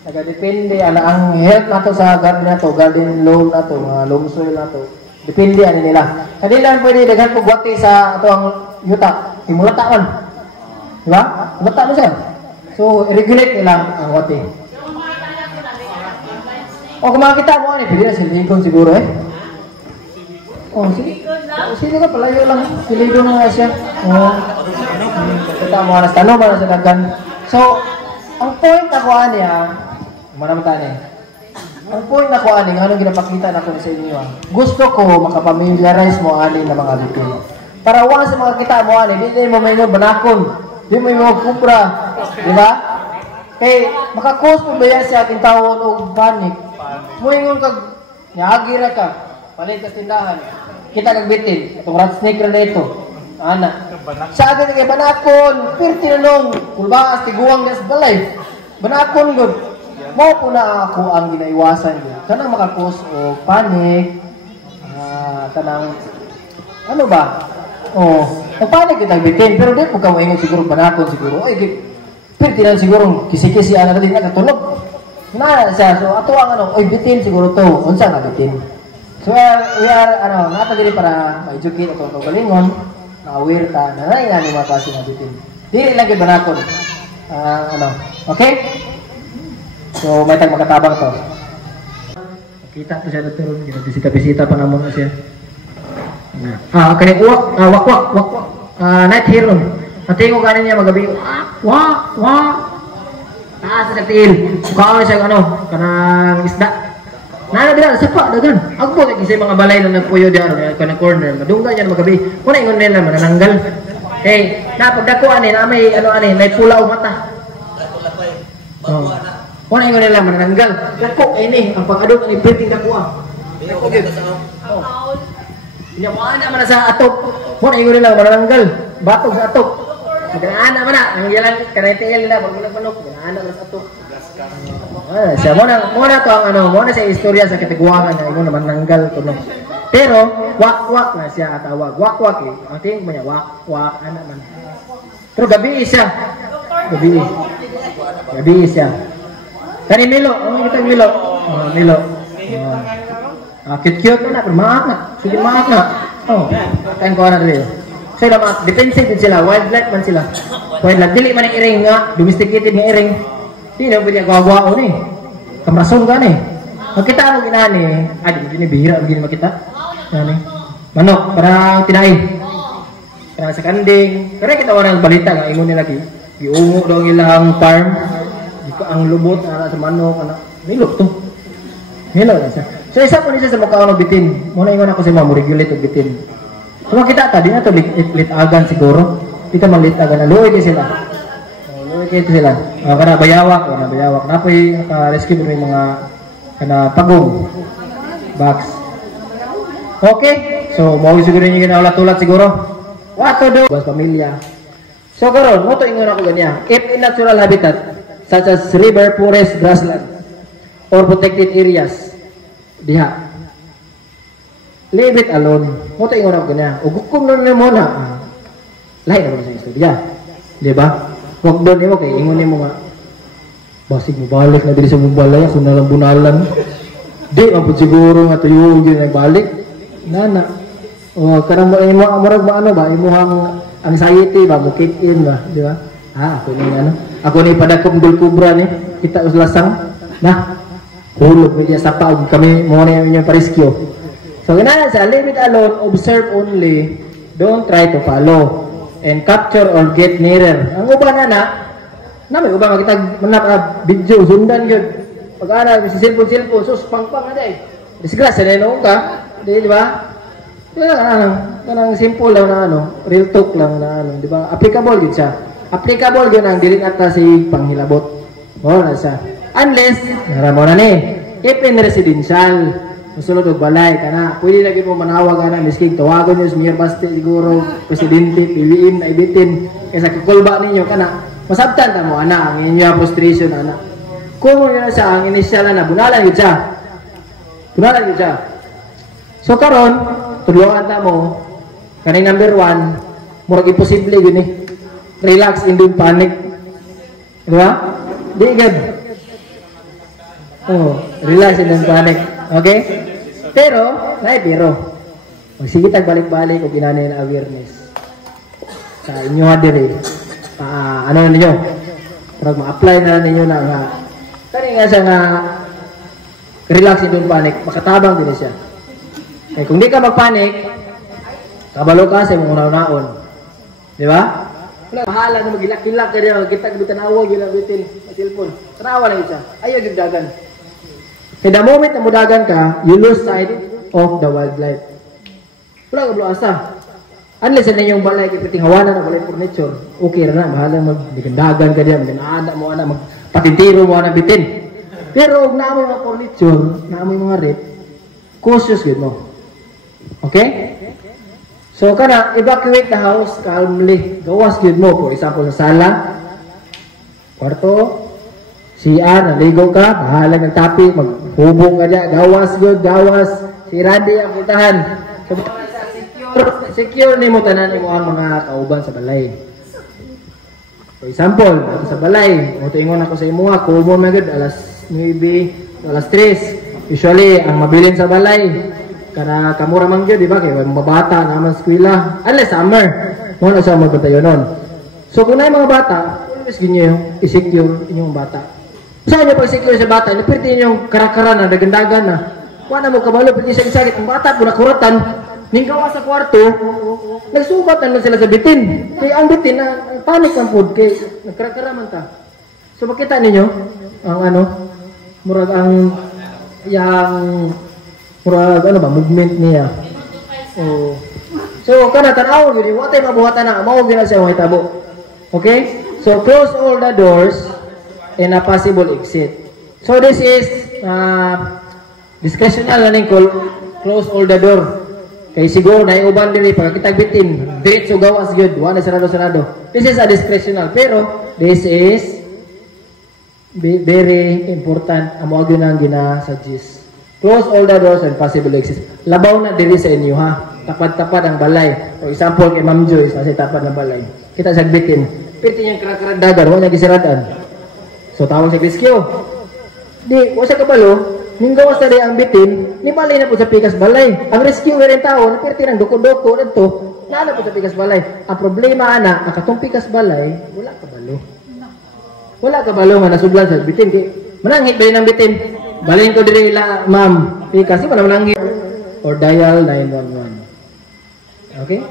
nagadepende, ang health na to sa garden na to, garden loam na to, mga loam soil na to. Depende nila. Kanila pwede daghan po gwate sa ito ang yuta. Simulata man. Diba? Simulata mo siya. So, i-regulate nila ang gwate. Kung makakita mo, pwede na silikon siguro sige ka, palayo lang. Silikon na nga siya. Kita mo, tanong ba na sa dagan. So, ang point na kuha niya, ang point na kuha niya, anong ginapakita na ko sa inyo, gusto ko makapamiliarize mo ani na mga bitin. Para once sa mga kita mo ani, di mo may banakon, di mo may kupra, di ba? Kay, makakos po ba yan sa ating tawon o panik? Muingon kag niagira ka, palit sa tindahan. Kita kag bitin, itong rat snake na ito. Ana. Sa atin kay banakon, pirti na nung, kulbaas, tiguang gas balay. Banakon gud. Mo po na ako ang ginaiwasan gud. Kanang makakos o panik, kanang, ano ba? Panik kita bitin, pero di po ka moingon siguro banakon siguro. Ay, pirti na siguro, kisi-kisi ana din nakatulog. Na siya, so ato ang bitin siguro to, unsa na bitin. So we are nata diri para ma-educate ato galingon, na aware ka na nay nani mga klase nga bitin. Dili lang gyud banakon. Okay? So may tag makatabang to. Kita to siya dito ron, bisita-bisita pa namon na siya. Kani wak. Night hero. Natingo ganin niya magabi. Wak. Sa nagtiil. Sukaan siya kanang isda. Nana dira sapa dagan. Agbo kay kisay mga balay na nagpuyo diaro kanang corner. Madungga niya magabi. Kuna ingon nila manananggal. Napagdakuan ni na may may pula o mata. Kuna ingon nila manananggal. Dako ini ang pag-adok ni printing dakuan. Nya mana man sa atok. Kuna ingon nila manananggal. Batog sa atok. Magana man ang yalan kanaytiil nila pag manok. Magana man sa atok. Siya mo na to ang mo na sa istorya sa katiguangan na imo naman nanggal kuno. Pero wak na siya tawag. Wak ang tingin mo niya wak ana man. Pero gabi siya. Gabi siya. Kani Milo, kita Milo. Milo. Cute na pero maak na. Sige maak na. Kain ko na dili. So defensive din sila, wildlife man sila. Wildlife dili man ang iring nga, domesticated nga iring. Di na pwede agwa-agwao ni. Kamrason ka ni. Magkita mo ginani. Di bihira ang gini makita. Gani. Manok, parang tinay. Parang sa kanding. Kaya kita warang balita nga ingon nila giungo daw ilang farm. Ang lubot sa manok. Nilok to. Nilok na siya. So isa po niya sa mukha ng bitin. Muna ingon ako sa mga regulate og bitin. So makita ta di na to litagan siguro. Kita man litagan na luoy sila. Luoy kay sila. Kana bayawak, Napoy rescue mo yung mga kana pagong box. Okay. So mo siguro niyo ginaulat-ulat siguro. What to do? Bas pamilya. So karon mo to ingon ako ganyan. If in natural habitat such as river, forest, grassland or protected areas, diha. Leave it alone. Mo to ingon ako ganyan. Ug hukom na muna. Lain naman sa istorya. Di ba? Huwag doon mo kay ingon nimo nga. Basig mo balik na diri sa balay kung nalang bunalan. Di man pud siguro nga tuyo gyud na balik. Nana. O karang mo murag ano ba imuhang anxiety ba mo kick in ba, di ba? Ako ni ano. Ako ni padakop dul kubra ni. Kita uslasang na. Hulog media sa paog kami mo na yung pa-rescue. So ganun sa leave it alone, observe only, don't try to follow and capture or get nearer. Ang uban na may uban makita manap video sundan gyud. Pag ana si cellphone sus pangpang na day. Disgrasya na no ka, di ba? Kanang simple lang na real talk lang na di ba? Applicable gyud siya. Applicable gyud ang dili ata si panghilabot. Na siya. Unless, naramo na ni, if in residential, musulod og balay ka na, pwede lagi mo manawag ka na, misking tawagon nyo, Mayor Baste siguro, Presidente, PBM, na ibitin, kaysa kukulba ninyo ka na, masabtan ka mo, ang inyong frustration, Kung mo nyo siya, ang initial na, bunalan yun siya. So karon, tulungan ta mo, kaning number 1, murag imposible yun relax, hindi panic. Di ba? Di agad. Relax and don't panic. Okay? Pero. Magsige tag balik-balik o ginanay na awareness. Sa inyo hadiri. Ano na ninyo? Parang ma-apply na ninyo na nga. Kani nga siya nga relax and don't panic. Makatabang din siya. Eh kung di ka magpanik, kabalo ka sa mga unaon. Di ba? Bahala na magilak-kilak ka rin. Kita-tanawa, gila-bitin. Telepon. Tanawa na siya. Ayaw yung dagan. Kaya the moment na mudagan ka, you lose sight of the wildlife. Wala ka asa. Unless na yung balay, kipiting hawanan na balay furniture, okay na, bahala magdagan ka diyan, magdanaada mo, magpatintiro mo, bitin. Pero huwag naamoy mga furniture, naamoy mga rep, cautious yun mo. Okay? So, kana, evacuate the house calmly. Gawas yun mo. For example, sa sala, kwarto, CR, naligo ka, bahala nagtapi, maghubong ka dyan, gawas. Si Randy ang putahan. So, secure ni mo tanan mo ang mga kauban sa balay. For example, sa balay, mo ingon ako sa imo, common magud alas 9, alas 3. Usually, ang mabilin sa balay, kana kamura man gyud, di ba? Kay mga bata naman sa eskwela, unless summer, mo na sa mga batayon nun. So, kung na mga bata, always ginyo i-secure inyong bata. Saan niyo pag-secure sa bata, napirti niyo yung karakaran na dagandagan na. Wala mo kabalo, pwede sakit-sakit. Ang bata po nakuratan, ninggawa sa kwarto, nagsubatan lang sila sa bitin. Kaya ang bitin, panik ang food, kaya nagkarakaraman ta. So makita ninyo, ang murag ang, movement niya. So, kana tanaw, yun, watay mabuhatan na, mawag na siya, mga tabo. Okay? So, close all the doors, and a possible exit. So this is discretional learning call, close all the door. Kay siguro na iuban diri pag kita bitin, diretso gawas gyud, wa na sarado. This is a discretional, pero this is very important amo gyud nang gina-suggest. Close all the doors and possible exit. Labaw na diri sa inyo ha. Tapad-tapad ang balay. For example, kay Ma'am Joyce, kasi tapad ng balay. Kita sa bitin. Pirti niyang karak-karak dagar, wa niya gisiradan. So tawag sa rescue. Di, wasa kabalo, ninggawas na rin ang bitin, ni balay na po sa pikas balay. Ang rescue rin tao, napirti ng doko-doko nito, nana po sa pikas balay. Ang problema ang katong pikas balay, wala kabalo. Wala kabalo nga nasublan sa bitin. Mananghit ba yun ang bitin? Balayin ko diri ila, ma'am. Pikas, di ba na mananghit? Or dial 911. Okay?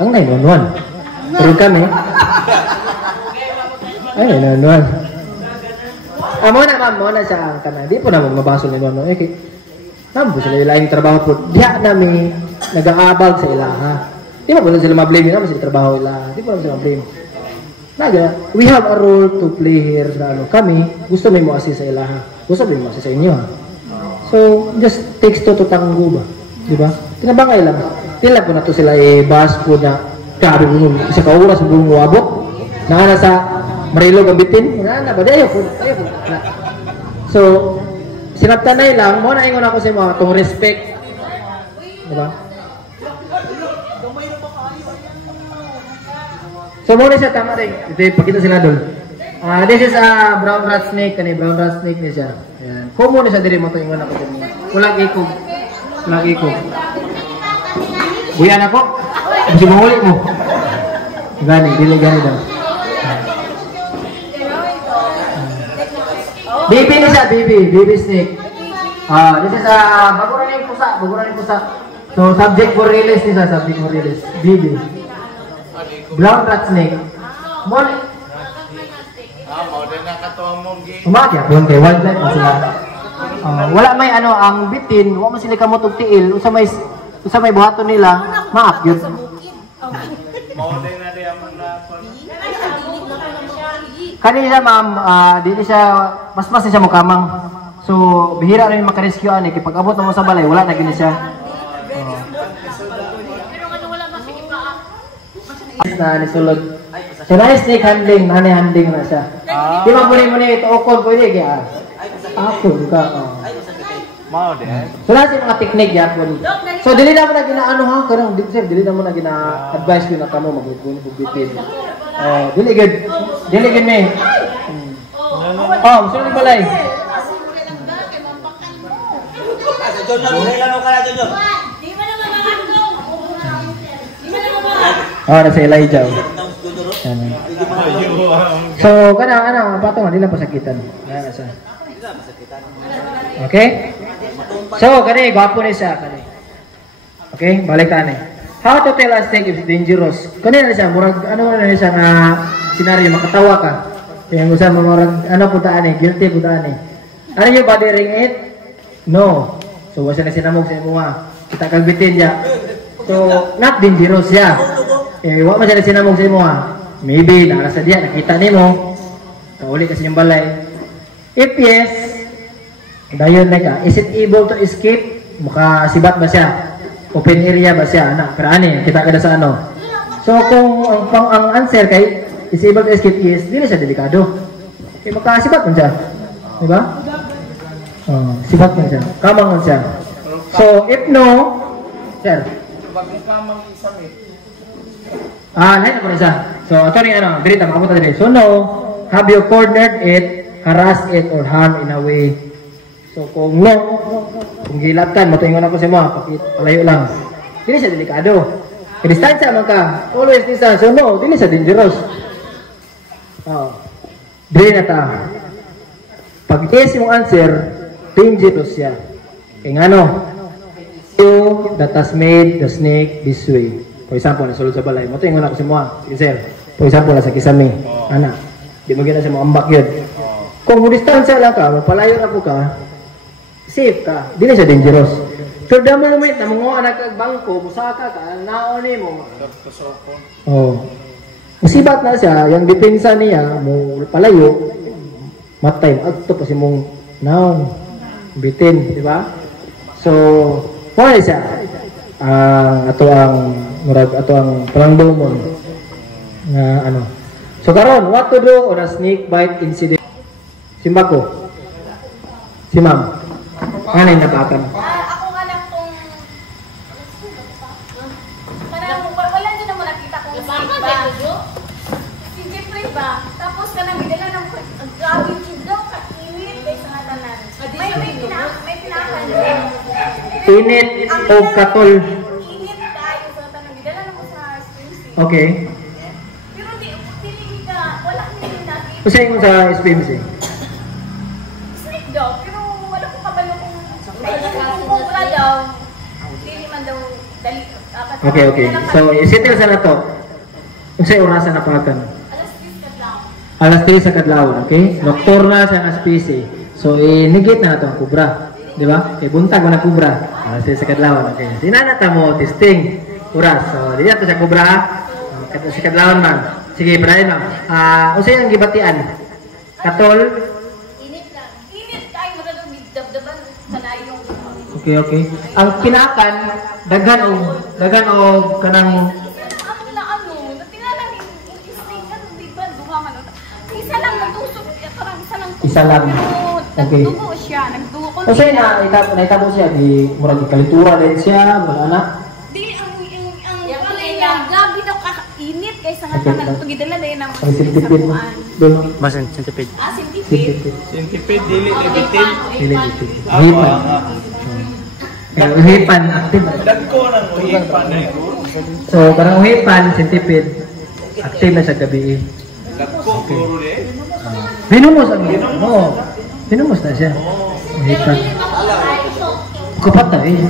Ang 911. Pero kami, ay, nanuan. Mo na siya ang kanan. Di po na mabasol ni Nono. Okay. Namo sila ilaing trabaho po. Diha nami nag-aabag sa ilaha. Di ba po sila ma-blame naman sa trabaho ilaha. Di po sila ma-blame. We have a role to play here na kami gusto may mo assist sa ilaha. Gusto may mo assist sa inyo ha. So, just takes two to tango ba? Di ba? Tinabangay lang. Tila po na to sila bus po na grabe mo isa ka oras mo abot. Na sa Marilo gambitin. Na ba? Ayaw po. So, sinabtanay lang, mo na ingon ako sa mga kung respect. Di ba? So, muna siya, tama rin. Ito yung pakita sila doon. This is a brown rat snake. Brown rat snake niya siya. Ayan. Kung muna siya, dili mo ito yung ako doon. Walang ikog. Walang ikog. Buyan ako. Kasi mahuli mo. Gani, dili gani daw. Baby na siya, baby snake. This is a bagurang pusa. So, subject for release niya, subject for release. Baby. Brown rat snake. Mole. Umakya po kay wildlife na sila. Wala may ang bitin, wala man sila kamot og tiil, usa may buhaton nila, maap yun. Kanina ma'am, dili siya mas siya mukamang. So, bihira rin makarescue ani kay pag abot mo sa balay, wala na gini siya. Na nisulod. So, snake handling, handling na siya. Di ba po mo ito okon pwede kaya? Ako, ka. Mau deh. So, lahat yung mga technique yan po. So, dili na mo na ginaano ha? Karang, sir, dili na mo na gina-advise ko na kamo mag-bitin. Dili good me. Gusto nyo balay. Nasa Elijah. So, patong, hindi lang pasakitan. Okay? So, gwapo na siya. Okay, balik tayo. How to tell a snake if it's dangerous? Kanina na siya, murag, na siya nga senaryo, makatawa ka. Kaya gusto mo murag, guilty puntaan Ano yung bothering it? No. So, wasa na sinamog sa imuha. Kita kagbitin niya. So, not dangerous siya. Wala man siya na sinamog sa imuha. Maybe, nakalasa diya, nakita ni mo. Kauli kasi yung balay. If yes, dayon na ka, is it able to escape? Makasibat ba siya? Open area ba siya? Pero kita ka na sa So, kung ang answer kay is able to escape is, di na siya delikado. Kaya makasibat man siya. Diba? Sibat man siya. Kamang man siya. So, if no, sir. Lahat na po na siya. So, ito rin dirita, makapunta din. So, no, have you cornered it, harassed it, or harm in a way? So, kung no, kung gilaptan, matuingon ako sa mga, palayo lang. Dili siya delikado. Distansya man ka. Always distance. So, no, dili siya dangerous. Dili na ta. Pag yes yung answer, dangerous siya. Kaya nga you that has made the snake this way. For example, nasulod sa balay. Matuingon ako sa mga. Sige, sir. For example, nasa kisame. Di mo gina sa mga ambak yun. Kung distansya lang ka, mapalayo na po ka, safe ka. Di na siya dangerous. So, the moment na mga anak bangko, musaka ka, naoni mo. Masibat na siya, yung depensa niya, mo palayo, matay. Ito pa si mong naon, bitin, di ba? So, wala siya. Ato ang palangdomon na So, karon, what to do on a snake bite incident? Simba ko. Si ma'am. Ano yung nabakan? Ako nga lang kung... Parang wala din naman nakita kung snake ba. Si Jeffrey ba? Tapos ka nang bigala ng grabe daw ka-init ba sa matanan. May pinakan doon. Init o katol. Init tayo sa matanan. Bigala na mo sa SPMC. Okay. Pero hindi ka, wala ka nila nakita. Kasi yung sa SPMC. Snake daw, pero wala ko kabalo kung wala daw. Hindi man daw dali. Okay. So, isitil sa na to. Kung sa'yo orasan na pakan. Alas 10 ka lang. Alas 3 sa kadlawon, okay? Nocturnal siya nga species. So, negate na ito ang kubra. Di ba? Kaya buntag mo na kubra. Alas 3 sa kadlawon, okay? Sinanata mo, testing. Oras. So, di nato sa kubra, ha? Sa kadlawon man. Sige, Brian, ma'am. Usay ang gibatian. Katol. Init lang. Init tayo, maradong dabdaban sa layong. Okay, okay. Ang pinakan, dagan o kanang isa lang. Okay. Nagdugo siya, nagdugo. Kasi naitabo siya, di murag kalitura din siya, mga anak. Di, ang gabi daw ka-init kaysa nga ka nagpagidala na yun ang Ang sintipid mo. Doon. Masan, centipede. sintipid. Sintipid, dili, libitin. Lilibitin. Uhipan. Uhipan, active. Dagko ng uhipan na yun. So, parang uhipan, sintipid, active na sa gabi. Dagko, puro eh. Binumos ang mo. Binumos na siya. Uhipan. Kapat na eh.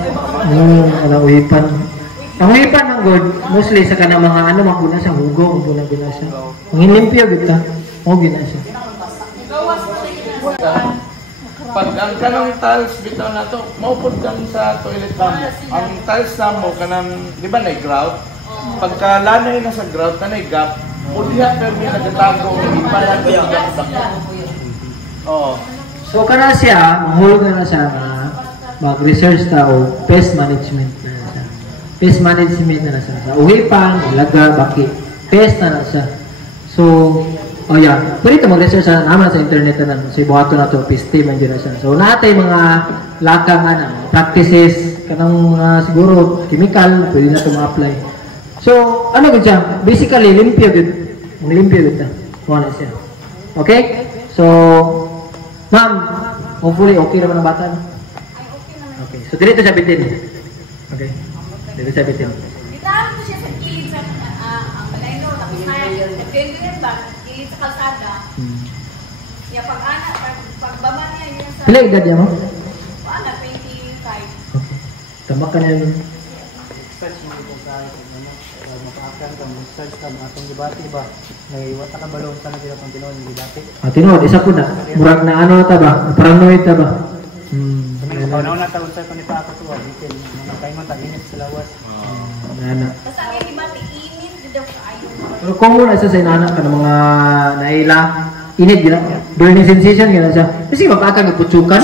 Uhipan. Ang uhipan ng good, mostly sa kanang mga maguna siya, hugo, maguna siya. Ang inimpyo, gita. Gina siya. Pag ang kanang tiles bitaw na to, maupod kang sa toilet mo. Ang tiles na mo, kanang, di ba na grout? Pagka lanay na sa grout, na gap, pudiha pero may nagatago, ipalag yung gap. Oo. So, kana siya, mahulog na siya na mag-research ta o pest management na siya. Pest management na siya. Sa uhipan, ilaga, baki. Pest na siya. So, oh yeah. Pwede ito mag-research naman sa internet na sa ibuhato na ito, peste man dyan na siya. So, natin mga lakang practices, kanang siguro chemical, pwede na ito ma-apply. So, ano gud siya? Basically, limpyo gud. Limpyo gud na. Wala siya. Okay? So, ma'am, hopefully okay naman ang bata. Okay. So, dito siya bitin. Okay. Dito siya bitin. Itawag ko siya sa kilid sa ang malayno, tapos na nag-ganyan ba? Kilid sa kalsada. Yung pag-anak, pagbaba niya yun sa... Pila edad niya mo? Anak, 25. Okay. Tama ka niya yun. Tinood, isa po na. Murag na ano ta ba? Paranoid ta ba? Nauna taon sa ko ni Papa tuwa, detail. Kaya man taginit sa lawas. Nana. Basta ang yung iba, init na daw kaayo. Pero kung muna isa sa inanak ka ng mga naila, init gila. Burning sensation gila siya. Kasi mapaka nagputsukan.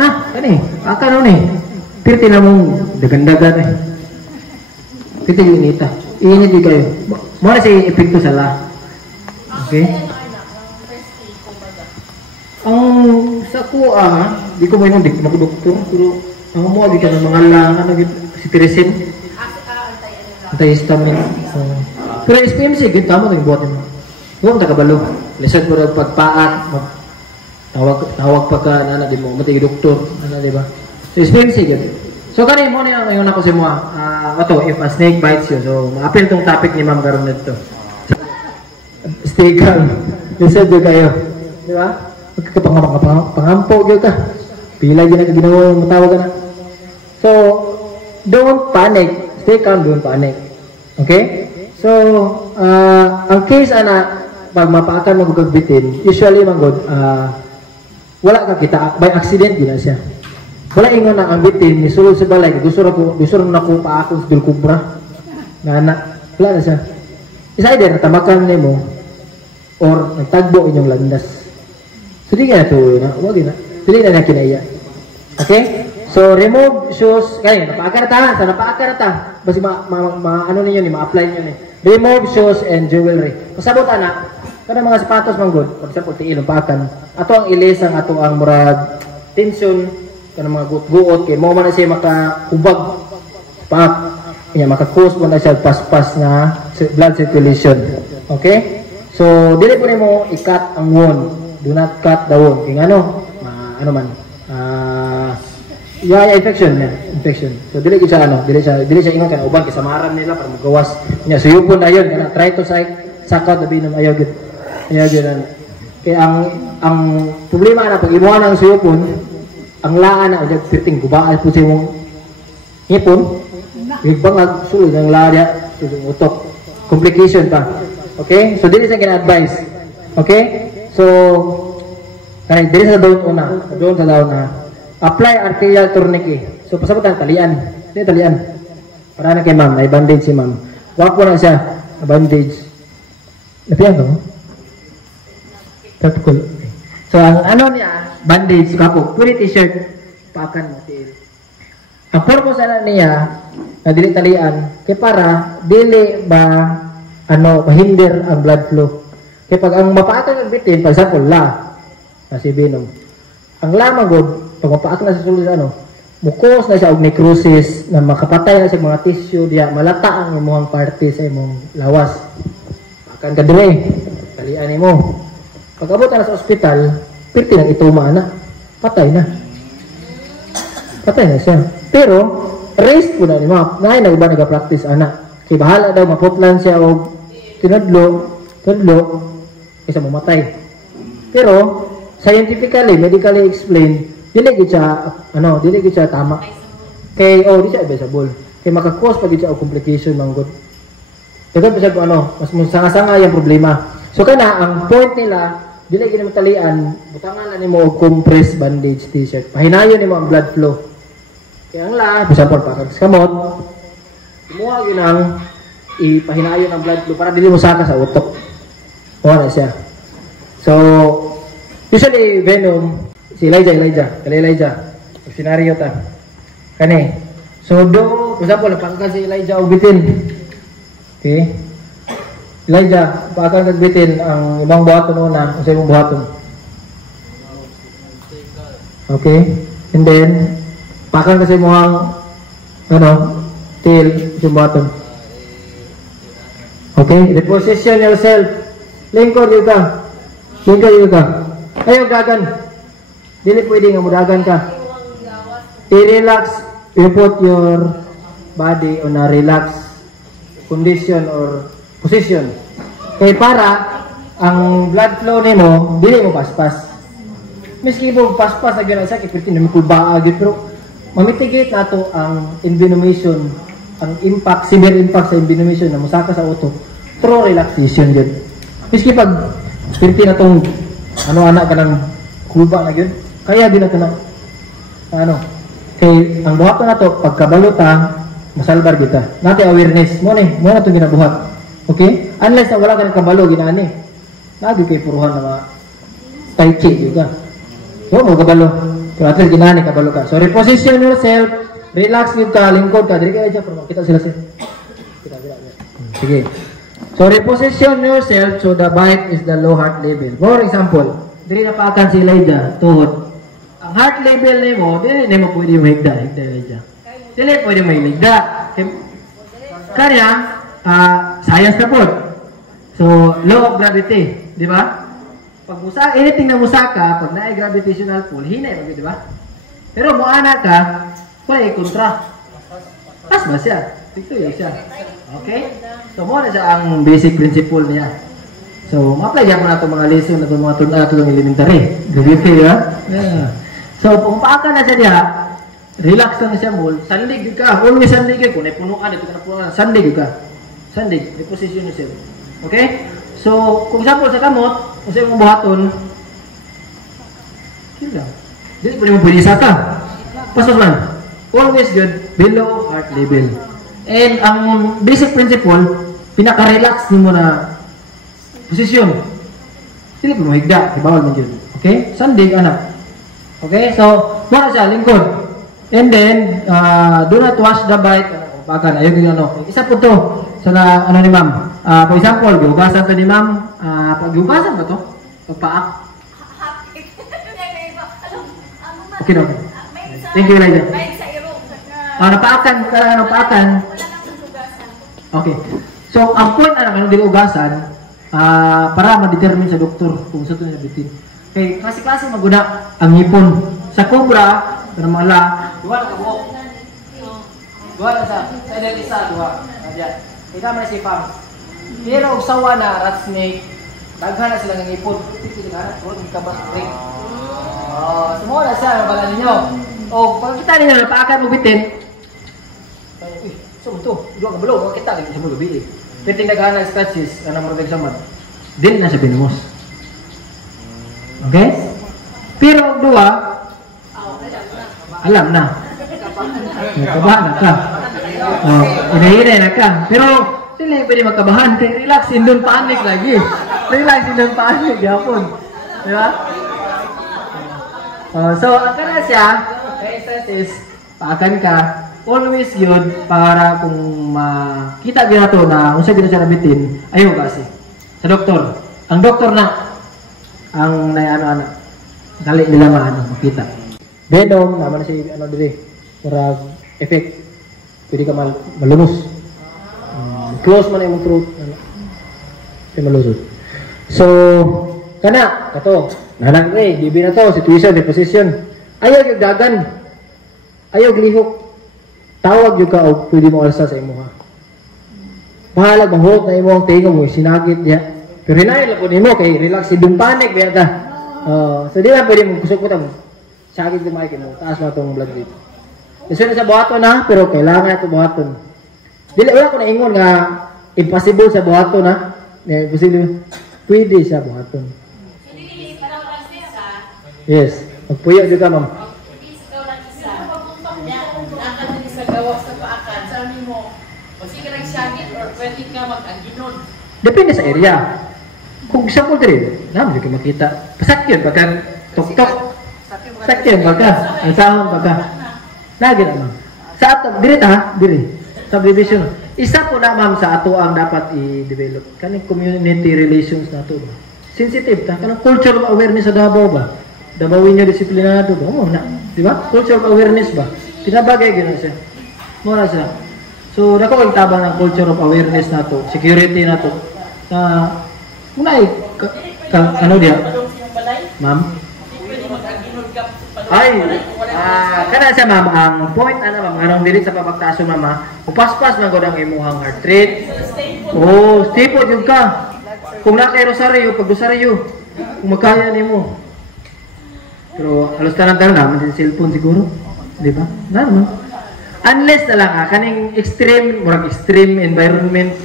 Na, kani, paka nun eh. Pirti na mong dagandagan eh. Pirti yung inita. Init yung kayo. Muna siya epekto sa la. Okay? Ang sa kuha, di ko mayroon, di ko makudoktor. Pero ang mo, di ka ng mga lang, si Teresin. Anti-histamine. Pero SPMC, git tamo nang buhatin mo. Huwag takabalo. Lesson mo rin pagpaat, tawag pagka nana di mo, matay doktor, di ba? So SPMC git. So kanina mo na yung ako sa mga, if a snake bites you, so ma-appeal tong topic ni Ma'am Garon nito. Stay calm. Listen do kayo. Di ba? Pangampo gyo ka. Pila gina ka ginawa matawag ka na. So, don't panic. Stay calm, don't panic. Okay? So, ang case pag mapaakan mo kagbitin, usually manggod, wala ka kita, by accident gina siya. Wala ingon ang bitin, nisulod sa balay, gusto na ko paakon sa dulkubra. Nga wala na siya. Isa either, natamakan niya mo, or nagtagbo inyong landas. So, di ka na tuloy na. Huwag na. Dili na kinaya. Okay? So, remove shoes. Kaya, napaaka na ta. Sa napaaka na ta. Basi ano ninyo ni, ma-apply nyo ni. Remove shoes and jewelry. Pasabot na. Kada mga sapatos manggod. For example, tiil, napaakan. Ato ang ilisang, ato ang murag tension. Kada mga guot-guot. Kaya mo man na siya makahubag. Pak. Kaya makakus mo na siya pas-pas na blood circulation. Okay? So, dili po mo i-cut ang wound. Do not cut the wound. Kaya infection. So, dili siya dili siya ingon kana uban kasamaran nila para magawas. Nya suyupon ayon kana try to suck out the venom ayaw gid. Kaya ang problema na pag imuha ng suyupon, ang laan na og pirting gubaan po sa imong ngipon. Ibangag sulod ang laya, sulod utok. Complication pa. Okay? So, dili sa gina-advise. Okay? So, kaya dili sa doon una, doon sa daon na apply arterial tourniquet. So, pasabot ang talian. Hindi talian. Para na kay ma'am, may bandage si ma'am. Wapo na siya, bandage. Napiyan ko? Tapos so, ang ano niya, bandage, kako, pwede t-shirt, pakan mo, tiil. Ang purpose na niya, na dili talian, kaya para, dili ba, mahinder ang blood flow. Kaya pag ang mapaatag ang bitin, for example, si Venom. Ang lamagod, pag mapaatag na sa sulit, mukos na siya og necrosis, na makapatay na sa mga tissue, diya, malata ang imuhang parte sa imong lawas. Pakan ka dire, talian mo. Pag abot na sa ospital, pirti ng ituma na. Patay na. Patay na siya. Pero, raised po na ni mga. Ngayon na iba nag-practice, anak. Kasi bahala daw, maputlan siya o tudlo, kaysa mamatay. Pero, scientifically, medically explained, dili siya tama. Kay, di siya advisable. Kay makakos pa di siya o complication ng good. Kaya pa siya mas sanga-sanga yung problema. So kana ang point nila, dili gyud matalian, butangan na nimo og compress bandage t-shirt. Pahinayon nimo ang blood flow. Kaya ang example pa kag kamot, imuha gyud ang ipahinayon ang blood flow para dili mo saka sa utok. Wala siya. So usually Venom si Elijah. Scenario ta. Kani. So do example pangka si Elijah og bitin. Okay? Elijah, pakan kagbitin ang ibang buhaton una, sa ibang buhaton. Okay? And then, pakan kasi mo ang tail sa buhaton. Okay? Reposition yourself. Lingkod yun ka. Ayaw gagan. Dili pwede nga mudagan ka. I-relax. You put your body on a relax condition or position. Kaya para ang blood flow nimo dili mo paspas. Miski mo paspas na gyud sakit perti na mikulbaa gyud pero mamitigate nato ang envenomation, ang impact, severe impact sa envenomation na musaka sa utok through relaxation gyud. Miski pag perti na tong anak ka ng kulba na gyud, kaya din nato na kay ang buhaton nato pagkabalota masalbar kita. Nate awareness mo na itong ginabuhat. Okay? Unless na wala ka ng kabalo, ginani. Lagi kay puruhan na mga tai chi juga. So, mo kabalo. So, at least ginani kabalo ka. So, reposition yourself. Relax with ka, lingkod ka. Dili kayo dyan, pero makita sila siya. Sige. So, reposition yourself so the bite is the low heart level. For example, dili na paakan si Elijah, tuhod. Ang heart level nimo, dili na mo pwede mahigda, Elijah. Dili pwede mahigda. Kaya, science na po. So, law of gravity, di ba? Pag anything na musaka, pag na gravitational pull, hinay, di ba? Pero muana ka, wala kontra. Tas ba siya? Dito yun siya. Okay? So, muna siya ang basic principle niya. So, ma-apply ko na itong mga lesson na itong mga itong elementary. Gravity, di ba? Yeah. So, kung paaka na siya diya, relax na siya mul, sandig ka. Always sandig ka. Kung naipunuan, ito ka na punuan, sandig ka. Sandig, reposition yourself. Okay? So, kung example sa kamot, kung sa imong buhaton, yun lang. Dili pa rin mo pwede saka. Pasok lang. Always good, below heart level. And ang basic principle, pinaka-relax mo na posisyon. Dili pa mo higda, ibawal mo yun. Okay? Sandig, anak. Okay? So, muna siya, lingkod. And then, do not wash the bite. Bagan, ayaw yung isa po to. So na, ni ma'am. For example, gihugasan to ni ma'am. Pag gihugasan ba to? Pagpaak? Okay, no. Thank you, Elijah. Napaakan. Okay. So, ang point na naman, dilugasan, para ma-determine sa doktor kung saan ito niya bitin. Okay, klase-klase maguna ang hipon. Sa cobra, duwa na kabuok. Duwa na sa edel isa, duwa. Ayan. Kita man si Pam. Pero sawa na rat snake, daghan na sila ng hipon. Semua na siya, nabala ninyo. O, pag kita ninyo, napaakan mo bitin. So, ito, dua ka bulog, kita rin sa mulo, bitin. Piting daghan na scratches, anong maragag samad. Din na siya binumos. Okay? Pero ang duwa, alam na. Kabahan na ka. Inahinay na ka. Pero, sila yung pwede magkabahan. Kaya relax, hindi panic lagi. Relax, hindi panic. Yapon. Di ba? So, ang kana siya, kaya is, paakan ka, always yun, para kung makita gina to na kung siya gina siya nabitin, ayaw kasi. Sa doktor. Ang doktor na, ang ano-ano, dali nila makita. Venom, naman na siya, dili, para effect, pwede ka malumos. Close man yung throat, malusot. So, kana, kato, nalang bibi na to, situation, deposition. Ayaw yung dagan. Ayaw lihok. Tawag yung ka o pwede mo alsa sa imo ha. Mahalag, mahulog na imo ang tingog mo, sinagit niya. Pero hinayin lang po nimo, kay relax, hindi panic, biya ta. So, di ba pwede mo kusok mo tamo. Sakit lumay mo, taas na itong blood rate. Gusto na sa buhaton na, pero kailangan ito buhaton. Dili, wala ko na ingon nga impossible sa buhaton na. Impossible. Pwede siya buhaton. Yes. Magpuyo dito ka, ma'am. Depende sa area. Kung sa po diri, naman ka makita. Pasakyan, baka tok-tok. Pasakyan, baka. Ang sahon, baka. Lagi naman. Sa ato, diri ta, diri. Subdivision. Isa po na, ma'am, sa ato ang dapat i-develop. Kaning community relations na ito. Sensitive ta. Kanang culture of awareness sa Davao ba? Dabawin niya disiplinado ba? Oo na. Di ba? Culture of awareness ba? Pinabagay gano'n siya. Muna siya. So, nako ang tabang ng culture of awareness na to, security na to. Unay, ano dia? Ma'am? Ay, kana siya, ma'am, ang point, ma'am, anong dilit sa pagtaso, ma'am, upaspas man ko ng imuhang heart rate. Oh, stipod yung ka. Kung na kay Rosario, pag Rosario, kung magkaya ni mo. Pero, halos tanan naman sa cellphone siguro. Di ba? Na naman. Unless na lang, kaning extreme environment,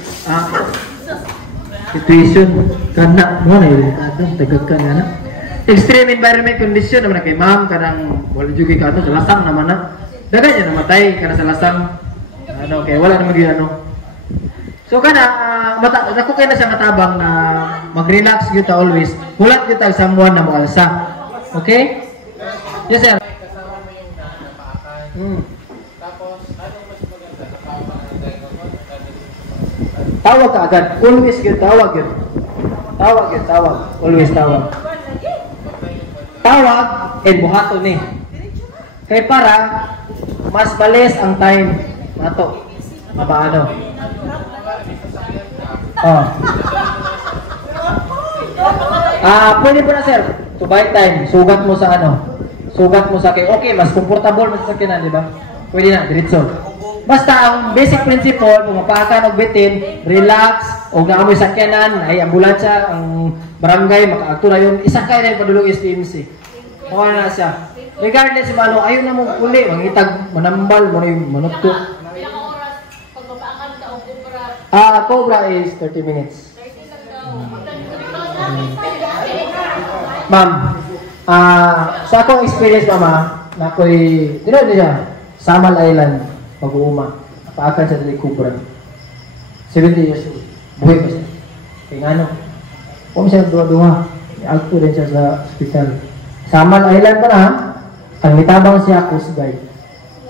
situation, kana, mo na yun, tagag ka na. Extreme environment condition naman na kay ma'am, kanang wala juga ka ito, sa lasang naman na. Dagan niya namatay, kana sa lasang, kaya wala naman yun, So kana, ako kaya na siya matabang na mag-relax yun ta always, hulat yun ta someone na maalsa. Okay? Yes, sir. Tawag ka agad. Always yun, tawag yun. Tawag. Always tawag. Tawag, and buhaton eh. Kaya para, mas malis ang time. Mato. Mapaano. Pwede po na, sir. To buy time. Sugat mo sa Sugat mo sa akin. Okay, mas comfortable mo sa sakinan, di ba? Pwede na, diretso. Basta ang basic principle, pumapakan og bitin, relax, o naamoy sakyanan, ay ambulansya, ang barangay, makaagto na yun, isakay na yung padulong SPMC. Mukha na siya. Regardless, mano, ayaw na mong uli, mangitag, manambal, manutko. Cobra is 30 minutes. Ma'am, sa akong experience, mama, na ako'y, dito siya, Samal Island, pag-uuma. Napaakan siya dali Cobra. 70 years old. Buhay pa siya. Kaya nga no, kung siya duwa-duwa, i-alto rin siya sa hospital. Samal Island pa na, ang nitabang siya, Coast Guard.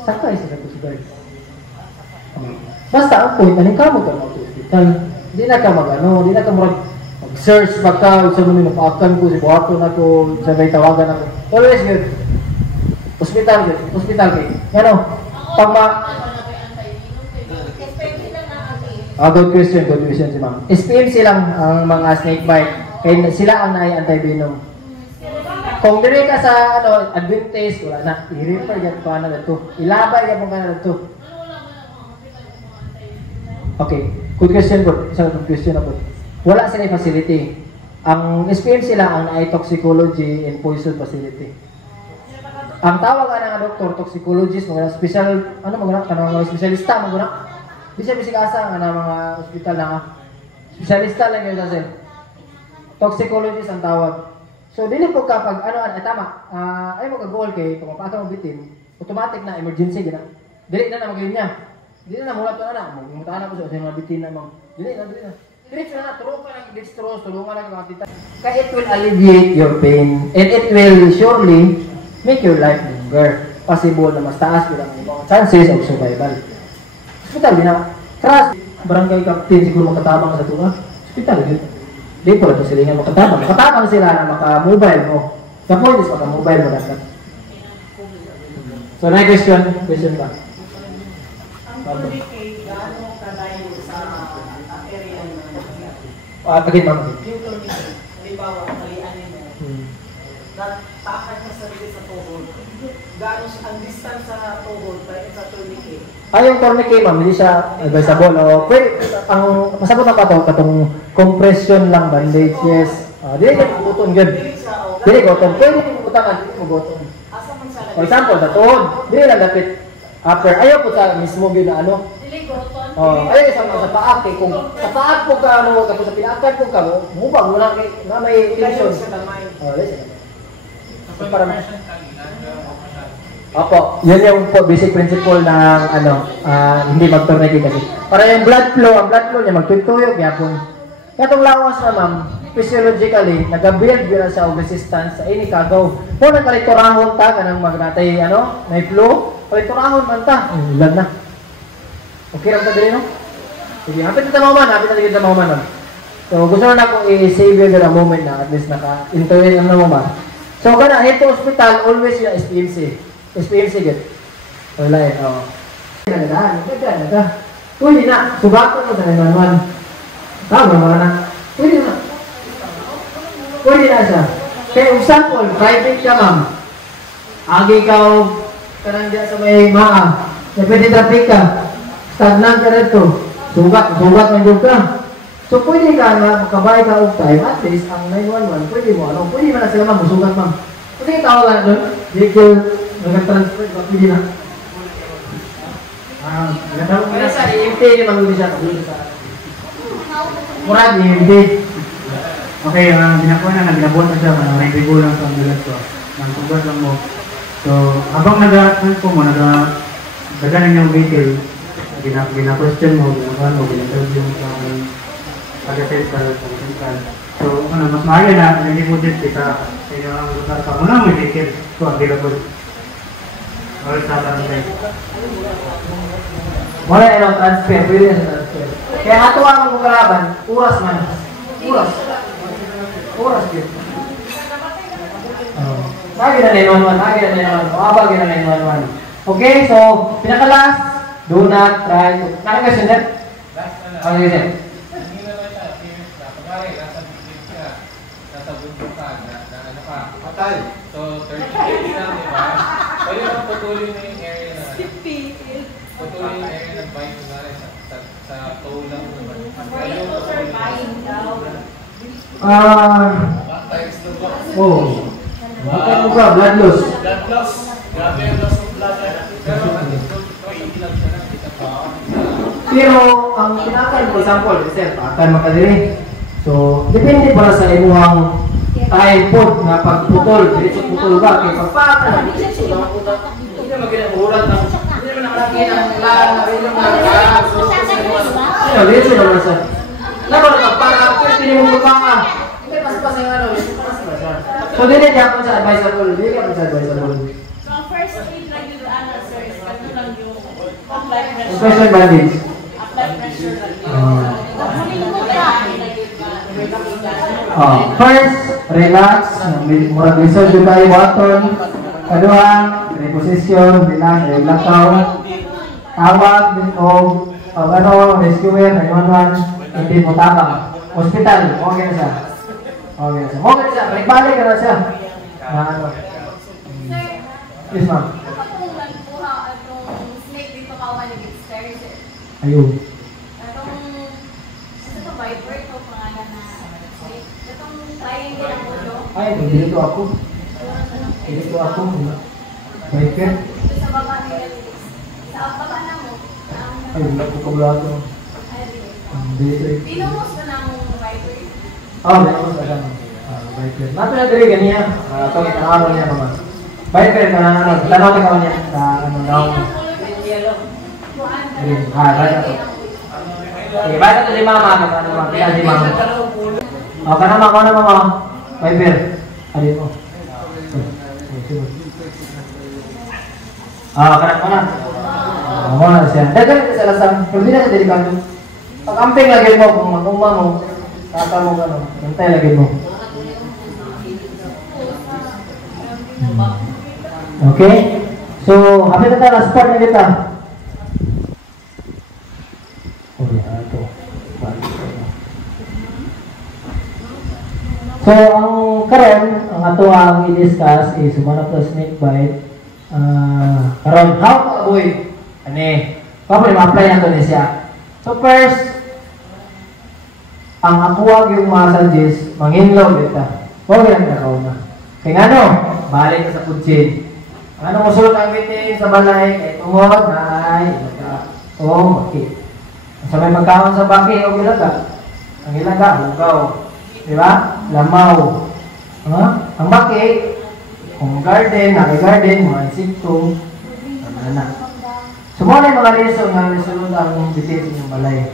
Sakay siya Coast Guard. Basta ang point, aling ka mo ka mag-hospital. Hindi na ka di na ka mag-search pa ka, sa mga napaakan ko, si buhato na ko, sabay tawagan ako. Always good. Hospital kayo. Ano? Good question si ma'am. SPMC lang ang mga snake bite. Kaya sila ang anti-venom. Kung dire ka sa Adventist, wala na. I-refer yan pa na dito. Ilabay yan mong ka na dito. Okay. Good question po. Isang good question na po. Wala sila facility. Ang SPMC lang ang toxicology and poison facility. Ang tawag nga ng doktor, toxicologist, mga special, mga specialista, di siya bisigasa nga ng mga hospital na specialista lang yun sa toxicologist ang tawag. So, So dili po kapag tama, ay mo ka-goal kay kung mapasa mo bitin, automatic na emergency gina. Dili na maglinya. Dili na mula to na mo na ko sa mga bitin na mo. Dili na. Diretso na tulungan ka ng dextrose, tulungan lang ka tita. Kaya it will alleviate your pain and it will surely make your life longer. Possible na mas taas ko lang yung chances of survival. Hospital din na. Trust, barangay captain siguro makatabang sa tunga. Hospital din. Di po ito sila nga makatabang. Makatabang sila na maka-mobile mo. The point is maka-mobile mo dapat. So, na question? Question ba? Again, ma'am. Yung tourniquet, halimbawa, malianin mo, natakan ka sa tuhod. Gano'n ang distance sa tuhod, tayo sa tourniquet. Yung tourniquet, ma'am, hindi siya advisable. Pwede, ang masabot na katong compression lang, bandage, yes. Dili ka button good. Dili button. Pwede yung butangan, dili mo button. For example, sa tuhod, dili lang dapit upper. Ayaw po sa mismo yun na ano. Ayaw sa paak eh. Kung sa paak po ka, tapos sa pinaakan po ka, mubang mo lang na may tension. Para Opo, yun yung basic principle ng hindi mag-tourniquet kasi. Para yung blood flow, ang blood flow niya magtutuyog kaya po. Katong lawas na ma'am, physiologically, nag-build yun sa resistance sa ini kagaw. Kung nagkaliturahon ta, kanang magnatay, may flow, kaliturahon man ta, ilan na. Okay lang ta din, no? Sige, hapit na tamaman, ma'am. So, gusto na akong i-save you the moment na at least naka-intuit na naman. So, kana, head to hospital, always yung SPMC. SPMC good. Wala eh, oo. Pwede na, subakan mo sa 911. Tama mga na. Pwede na. Pwede na siya. Kaya example, private ka ma'am. Agi ikaw, kanang diya sa may maa. Na pwede traffic ka. Stagnant ka rito. Sugat ng job ka. So pwede ka na makabay ka of time. At least ang 911, pwede mo. Pwede mo na sila ma'am, musugat ma'am. Pwede ka tawagan doon. Vehicle, nag-transfer, pwede na. Kaya sa EMT niya mag-uli siya. Murad, EMT. Okay, binakuha na, binabuhat na siya, may bigo lang sa ambulance ko. Nagsugat lang mo. So, habang nag-transfer mo, nag-daganan yung vehicle, bina-question mo, bina-interview mo sa taga-central. So, mas maaari na, nalibudit kita sa inyo ang lugar pa. Muna may vehicle ko, available. All sa barangay. Wala yung transfer, pwede na sa transfer. Kaya ato ang mga kalaban, oras man. Oras yun. Lagi na 911. Abag na 911. Okay, so, pinakalas, do not try to... Nakakasyon din? Okay, din. Patay. So, 30 days lang, di ba? Pwede lang patuloy na yung area na. Patuloy yung area ng bike na sa toe lang. Bakit mo ka? Blood loss. Grabe yung loss of blood. Pero, ang kinakal mo, example, sir, akan makadiri. So, depende para sa imuhang typhoid na pagputol, diretso putol ba? Kaya pagpaka, diretso lang ang puta. Hindi na mag-inamurat ng, hindi naman nakalaki ng lang, diretso naman sa. Naman ang pagpaka, pwede niyo mong pagpaka. Hindi, pas-pas yung So, hindi niya ako sa advisable. Hindi niya ako sa advisable. So, first aid lang yung sir, is ganito lang yung apply pressure. Special bandage. Apply pressure lang First, relax. Murag lisod yung tayo water. Kadua, reposition, relax, lakaw. Tawag o rescuer, 911, hindi mo tabang. Hospital, okay na siya. Okay na siya. Balik ka na siya. Yes, ma'am. kapag kung nagkuha itong snake dito kawaligid stairs, Ayun. ito viper, ito pangalan na snake. Itong triangle ang ulo. Ay, dito ako. Dito ako. Biker. Ito sa baba nila. Sa baba na mo. Ay, wala ko kabulato. Dito. Pinumos ko ng viper. Meron sa kan. Viper. Nato na diri ganiya. Ito itanawon niya mama. Viper ka na ano, tanaw ka niya sa ano daw. Right na to. Okay, basta to si mama, ano mama, si mama. O, kana mama. Viper. Alin mo. Kana. Oo na siya. Dagan ka sa lasang. Pero di na sa delikado. Pag-amping lagi mo, kung magumma mo, kata mo gano'n. Hintay lagi mo. Okay? So, hapit na tayo. Last part na kita. So, ang karon, ang ato ang i-discuss is one of the snake bite. Karon, how to avoid? Paano ma-apply na ito niya? So first, ang akuwag yung mga suggest, manginlaw dito. Huwag yan nakaw na. Kaya nga no, balik ka sa kutsin. Ano mo sulot ang meeting sa balay? Kaya tungod, okay. Sa may magkaon sa baki, o ilaga. Ang ilaga, bugaw. Diba? Lamaw. Ang baki, kung garden, naki-garden, mga insekto, ano. So, muna yung mga reason na resolute ang bitin yung balay.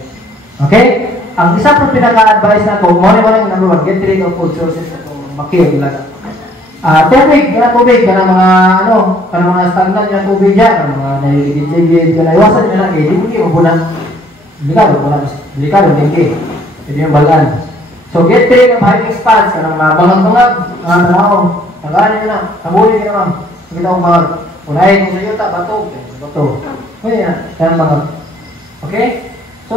Okay? Ang isa po pinaka-advise na ko, muna yung number one, get rid of food sources na itong makiyag ilaga. Tubig, kana mga, kana mga stagnant na tubig yan, kana mga nailigid-ligid, kana iwasan nyo na, di mo kayo mabunan. Delikado, hindi. Hindi yung balaan. So, get rid of hiding spots, kana mga bangag-bangag, mga tanawang, tagaan nyo na, tabulin nyo naman. Kita kong bangag. Unahin kung sa yuta, bato. Kaya yan mga. Okay? So,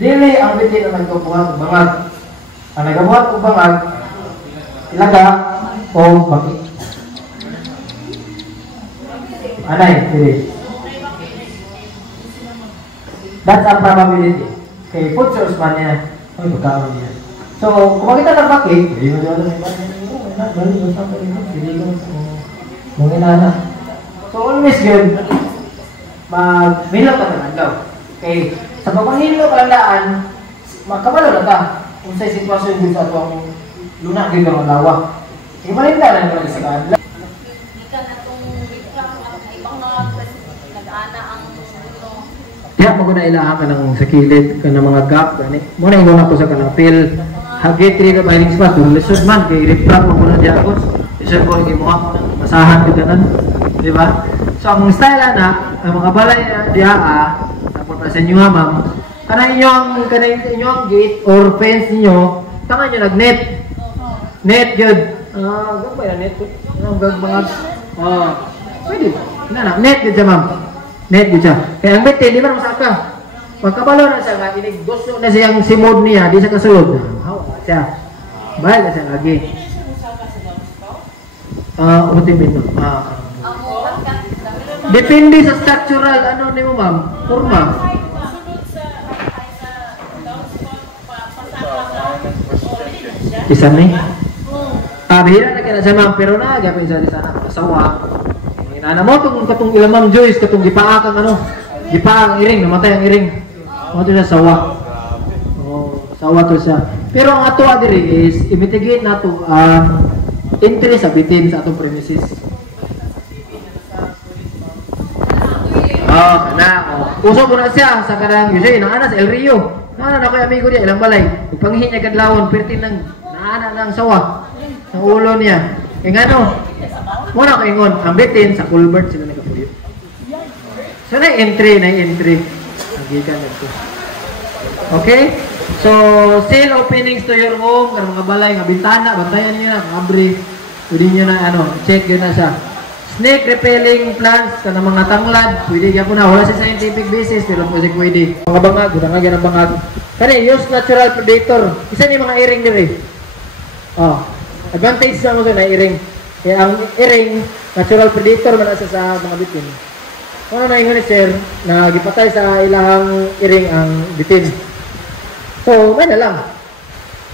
dili ang bitin na nagkabuhat bangag. Ang nagabuhat o bangag, ilaga o baki. Anay, dili. That's a probability. Okay, food source man niya. Ay, pagkaon niya. So, kung makita ng baki, hindi mo dito na. So, always yun, mag-milaw ka naman daw. Okay, sa pagpanghilaw ka daan, magkamalo na ta. Kung sa'y sitwasyon din sa itong lunak din ka maglawa. Ibalita na naman sa kanila. Hindi ka na itong ibang mga nag-ana ang Kaya pag na ilaha ka ng sa kilid, ka ng mga gap, muna yung na po sa kanang pill. Hagit rin ka bahiling spot, kung lisod man, kay rip-rap mo muna diya ako. Lisod ko, hindi mo masahan ka ganan. Diba? So, ang style na, ang mga balay na diya, tapos sa inyo nga, ma'am, kana inyong gate or fence niyo, tangan nyo nag-net. Net, yun. Gagawin na net. Gagawin. Pwede. Net yun siya, ma'am. Net yun siya. Kaya ang bitin, di ba masaka? Pagkabalo na siya, gusto na siyang simod niya, di siya kasulod. Hawa siya. Bahal na siya lagi. Ultimate. Depende sa structural, ano ni mo ma'am? Forma. Isa ni? Bihira na kaya sa ma'am, pero gapin sa sana, kasawa. Inana mo, katong ilamang Joyce, katong gipaakang gipaang iring, namatay ang iring. Ano ito siya, sawa. Sawa to siya. Pero ang ato diri is, i-mitigate na ito ang entry sa bitin sa atong premises. Uso ko na siya sa karang Yusay, naana sa El Rio. Naana na ko yung amigo niya, ilang balay. Pagpanghin niya kadlawon, pertin ng naana ng sawa. Ang ulo niya. E nga no, muna ko ingon, ang bitin sa culvert sila nagkapuyo. So na-entry. Nagikan na ito. Okay? So, seal openings to your home, karang mga balay, nga bintana, bantayan niyo na, abri. Pwede niyo na, check yun na siya. Snake repelling plants, kanang mga tanglad, pwede yan po na. Wala sa scientific basis, pero pwede. Mga bangag, gudang yan ang bangag. Kani, use natural predator. Isa ni mga iring diri. Advantage na mo sa na-iring. Kaya ang iring, natural predator man asa sa mga bitin. Ano na ingon ni sir, na gipatay sa ilahang iring ang bitin. So, may na lang.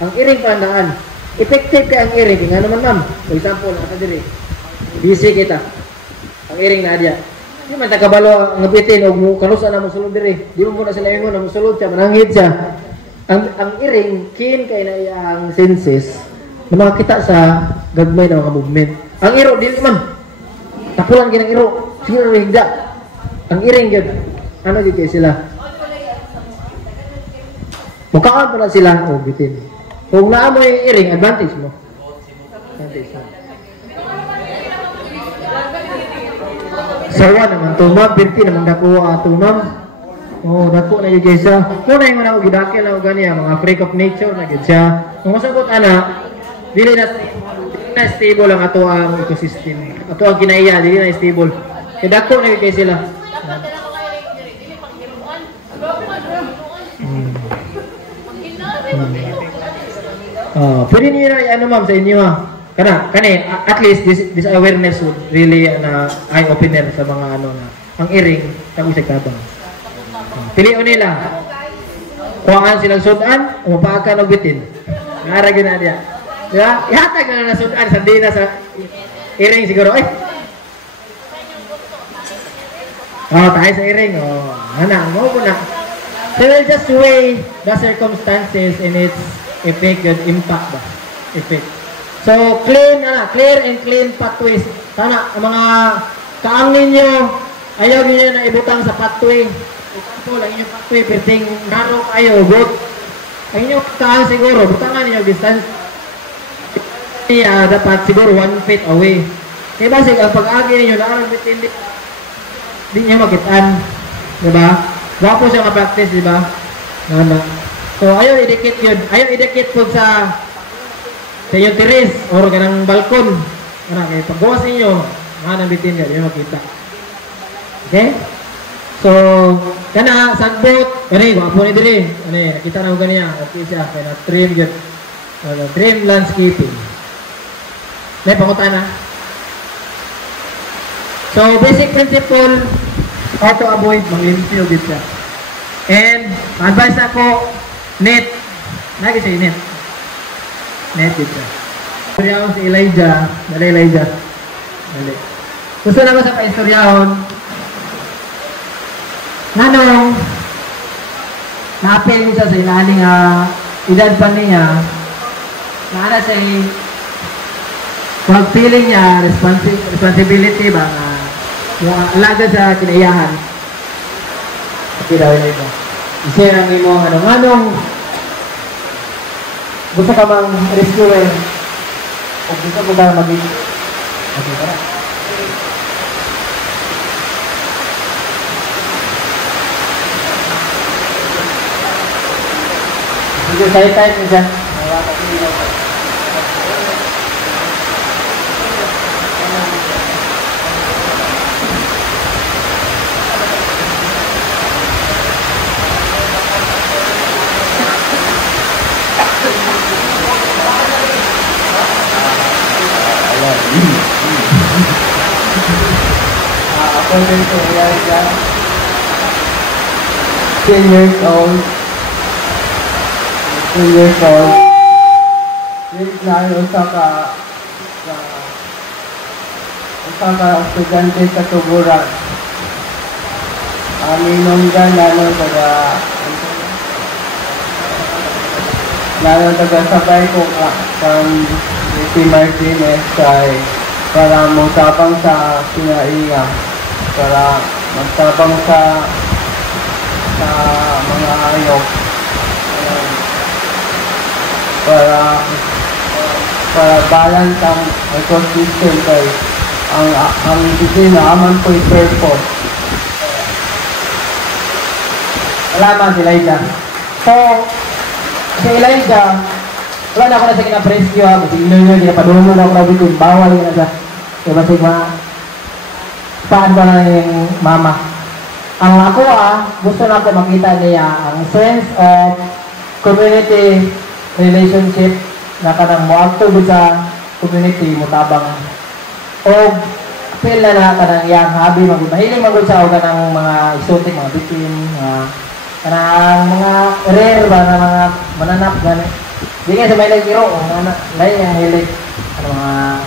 Ang iring pandaan. Effective kay ang iring. Nga naman ma'am. For example, nasa diri. Busy kita. Ang iring na adya. Hindi man takabalo ang bitin o kanusa na musulod diri. Di mo muna sila ingon na musulod siya, mananghid siya. Ang iring, keen kay na iyang senses. na makakita sa gagmay na mga movement. Ang iro, dili man. Tapulan ginang iro. Siguro higda. Ang iring yun. Ano dito sila? Mukhaan pa na sila. O, bitin. Kung naamoy yung iring, advantage mo. Advantage mo. Sawa naman to, ma'am. Birti naman dako ato, ma'am. Oh, dako na yung kaysa. Kung na yung mga gidakil na ganiya, mga freak of nature na gid siya. Kung masabot, dili na stable ang ato ang ecosystem. Ato ang kinaiya, dili na stable. Kaya dako na yung kay sila. Pwede niyo na ano ma'am sa inyo ha. Kani at least this awareness would really eye opener sa mga ano na ang iring tag usay tabang. Pilion nila. Kuhaan silang sudan o mapaka og bitin. Ngara gyud na dia. Diba? Ihatag na na sudan sa dina sa iring siguro ay. Tayo sa iring. Mo po na. They will just weigh the circumstances and its effect and impact ba? Effect. So, clear and clean pathways. Sana, ang mga kaang ninyo, ayaw ninyo na ibutang sa pathway. Example, ang inyong pathway, perting narrow kayo, good. Ang inyong kaang siguro, butangan ninyo distance. Dapat siguro 1 feet away. Kaya ba, ang pag-agi ninyo, nakarang bitin, di nyo makitaan. Diba? Wapo siya ma-practice, diba? So, ayaw idikit yun. Ayaw idikit po sa inyong teres or ganang balkon. Kaya pag-gawas ninyo, mahanang bitin yun, yun makita. Okay? So, sagbot. Wapo ni diri. Nakita na ko ganyan. Okay siya. Kaya na-trim yun. Trim landscaping. May pangutan na. So, basic principle, how to avoid mag-limpyo dito siya. And, advice ako, net. Lagi siya net. Net dito. Istoryahon si Elijah. Dali, Elijah. Dali. Gusto na ko sa pa-istoryahon. Nanong, na-apel niya sa ilaling edad pa niya. Naana siya pag-feeling niya, responsibility ba alaga sa kinaiyahan. Okay daw yun ito. I-share ang imo anong gusto ka mang rescuer o gusto mo ba maging okay, para sige, type niya siya. According to Elijah, 10 years old, usa ka estudyante sa tuburan. Aminonggan lalo taga sabay ko kang Ricky Martinez kay para magtabang sa kinaiya, para magtabang sa mga hayop, para balance ang ecosystem kay ang aman ko'y purpose. Salamat si Elijah. So, si Elijah, wala na ako na sa kinapresyo ha, kasi ino-ino, ginapadungo na ako na bitin, bawal yun na siya. Kaya basig paan ba na yung mama. Ang ako gusto na ako makita niya ang sense of community relationship na kanang mo-acto sa community, mutabang o feel na kanang yang habi, mahiling magod sa o kanang mga exotic, mga bitin, kanang mga rare ba na mga mananap gani. Di nga sa may lagiro o lain yung hilig mga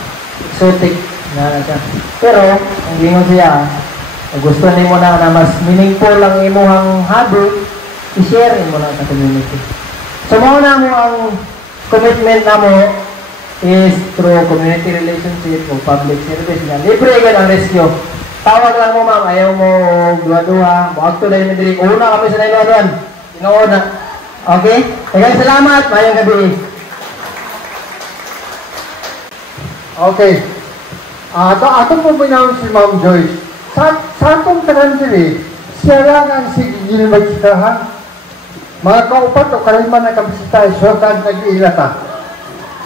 exotic na siya. Pero ang gingon siya, gusto nimo na mas meaningful lang imuhang hobby, i-share mo na sa community. So mao na mo ang commitment na mo is through community relationship o public service nga. Libre ka ng rescue. Tawag lang mo ma'am, ayaw mo duwa-duwa. Buwag to na yung medrig. Una kami sa 911. Inuuna. Okay? Kaya salamat. Mayang gabi. Okay. Atong po binawin si Ma'am Joyce. Sa atong tanan dili, siya lang ang sige magkitahan. Mga kaupat o kaliman na kabisita, siya kan nag-iilata.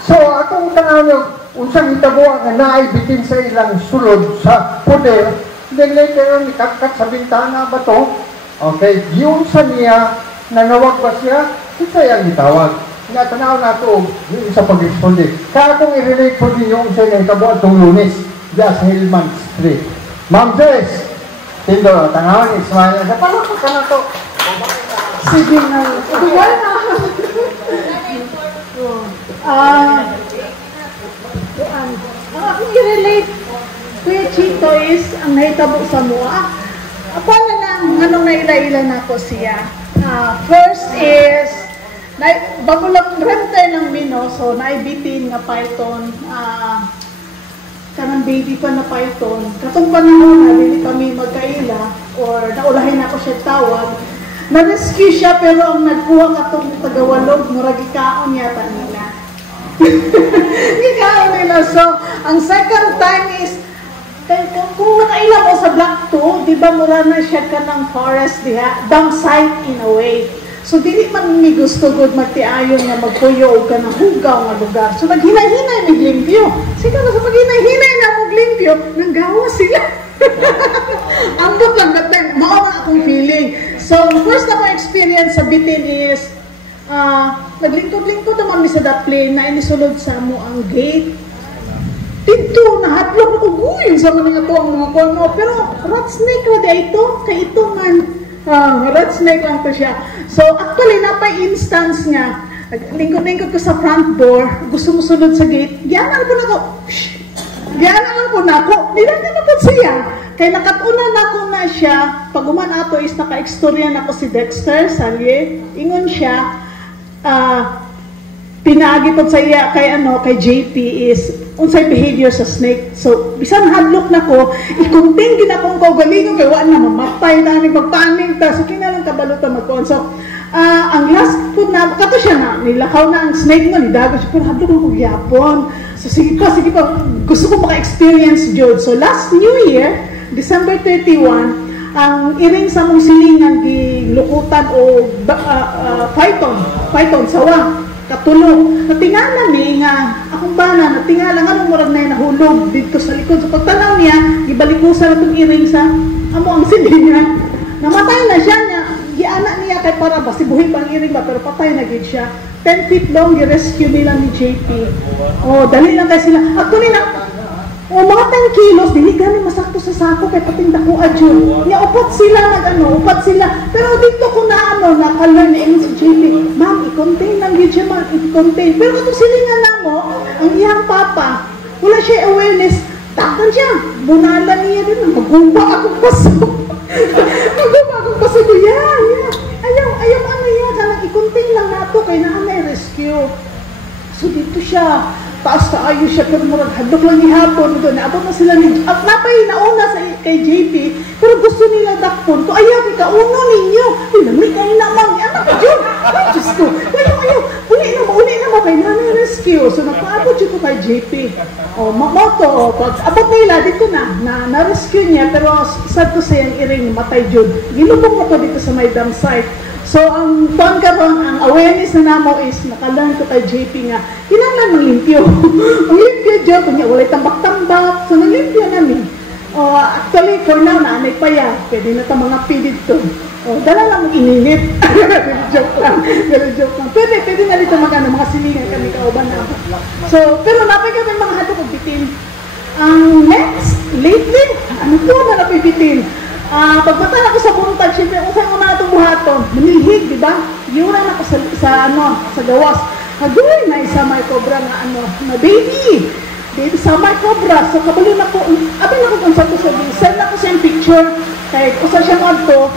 So, atong tanan yung unsang itabuan nga naibitin sa ilang sulod sa poder, then later on, ikatkat sa bintana ba to? Okay, yun sa niya, nanawag ba siya? Ito yung itawag. Nga tanaw na ito, yung sa pag-responde. Kaya kung i-relate po din yung unsang itabuan itong Lunes, just Hillman Street. Ma'am Joyce, Tindo, tanaw ni Ismael, sa paano ko ka na ito? Sige na. Sige na. Ang akong i-relate, Kuya Chito, is ang nahitabo sa mua. Paano lang, anong naila-ila na ko siya? First is, bago lang rentay ng Mino, so naibitin nga python, kanang baby pa na python. Katong panahon na, hindi kami magkaila, or naulahin ako siya tawag, na-rescue siya, pero ang nagkuha katong tagawalog, muragikaon yata nila. Gikaon nila. So, ang second time is, kung nakailan mo sa Block 2, di ba mura na siya ka ng forest diha, dump site in a way. So, dili man may gusto good magtiayon nga magpuyo o ka ng hugaw nga lugar. So, naghinay-hinay naglimpyo. Sige na, sa paghinay-hinay na maglimpyo, nanggawa sila. Ambot lang gatay, maawa akong feeling. So, first na ko experience sa bitin is, naglingkod-lingkod naman mi sa that plane na inisulod sa mo ang gate. Dito, nahatlog ako guyin sa mga to ang mga kono. Pero, rat snake na di ito. Kay ito man, rat snake lang to siya. So, actually, napay-instance nga. Lingkod-lingkod ko sa front door. Gusto mo sunod sa gate. Giyanan ko na ko. Giyanan ko na ko. Nilang na po siya. Kaya nakatuna na ko na siya. Pag uman ato is naka-ekstorya na ko si Dexter Salye. Ingon siya. Pinaagipod sa iya kay JP is unsay behavior sa snake. So, bisan hadlok na ko, i-contain din akong kaugalingon kay wala na mamatay na ni magpaning ta. So, kinalang kabalo ta magkuhan. So, ang last food na, kato siya na, nilakaw na ang snake mo, nidago siya, pero hadlok ko gyapon. So, sige pa, gusto ko maka-experience Jod. So, last New Year, December 31, ang iring sa mong silingan di lukutan o python, sawa. Katulog. Natingala ni nga, akong bana, natingala nga nung murag na nahulog dito sa likod. So pagtanaw niya, ibalikusan na itong iring sa amo ang silingan. Namatay na siya niya. Gianak niya kay para ba, sibuhin pang iring ba, pero patay na gid siya. 10 feet long, i-rescue nila ni JP. Oh, dali lang kayo sila. Actually na, mga 10 kilos, dili gani masakto sa sako kay patinda ko adyon. Nya upat sila upat sila. Pero dito ko na nakalan ni si JP. Ma'am, i-contain lang yun siya, ma'am, i-contain. Pero kung silingan na mo, ang iyang papa, wala siya awareness, takan siya. Bunalan niya din, magumba akong paso. Magumba akong paso ko, yeah. Ayaw ano yan, kanang i-contain lang nato kay na rescue. So dito siya, taas na ayos siya, pero murag hadlok lang ni hapon doon. Naabot na sila ni, at napay nauna kay JP, pero gusto nila dakpon. Kung ayaw, ikauno ninyo. Lamig kayo naman. Anak ka, Jun. Ay, Diyos ko. Ayaw. Uli na mo kay nanay rescue. So, nagpaabot siya ko kay JP. O, mamoto. Pag abot nila, dito na-rescue niya, pero sad to say, ang iring matay Jun. Ginubong mo to dito sa may dam site. So, ang awareness na namo is, nakalan ko kay JP nga, kinanglan manglimpyo. Manglimpyo dyan, kunya, walay tambak-tambak. So, nanglimpyo namin. Actually, for now, naanay pa yan. Pwede na ito mga pilid to. Dala lang ininit. Joke lang. Pwede na dito mga silingan kami kauban na. So, pero napay kami mga hato kong bitin. Ang next, lately, ano po na napibitin? Pagbataan ako sa buntag, siyempre, usay ko na itong buhaton. Manilhig, di ba? Yuran ako sa gawas. Hagoy na isa may cobra na baby. Baby sa may cobra. So, kabalo na ko, abin na ko kung saan ko sabi, send na ko siyang picture. Kahit usa siya mo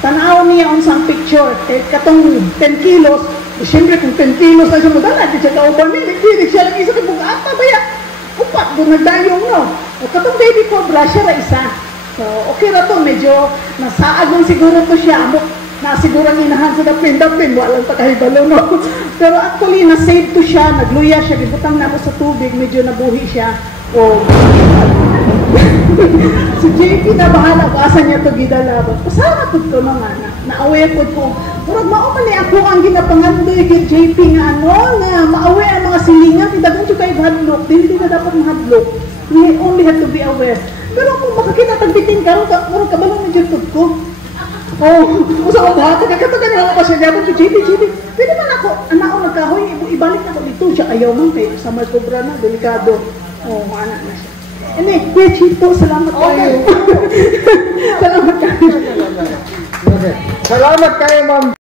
tanaw niya on sang picture. Kahit katong 10 kilos, siyempre kung 10 kilos na siya madala, di siya kauban niya, di siya lang isa kay bugata. ako nagdayong, no? O katong baby cobra, siya ra isa. So, okay ra to, medyo nasaag lang siguro to siya. Na siguro ang inahan sa dapin, walang pakahibalo, no? Pero actually, na-save to siya, nagluya siya, gibutang na ako sa tubig, medyo nabuhi siya. O, si JP na bahala, basa niya to gidalaban. Pasama po ko mga na-away po ko. Murag maumali ako ang ginapangandoy kay JP nga nga maaway ang mga silingan, tidagan siya kayo hadlok, hindi na dapat mahadlok. We only have to be aware. Pero kung makakita tagbitin ka, murag kabalong na dyan ko. Oh, usa ko ba? Katagan na ako siya dapat si JP. Pwede man ako, anak ko nagkahoy, ibalik ako dito siya ayaw man kay sa may cobra na, delikado. Oh, maana na siya. Kuya Chito, salamat kayo. Salamat kayo. Salamat kayo, Ma'am.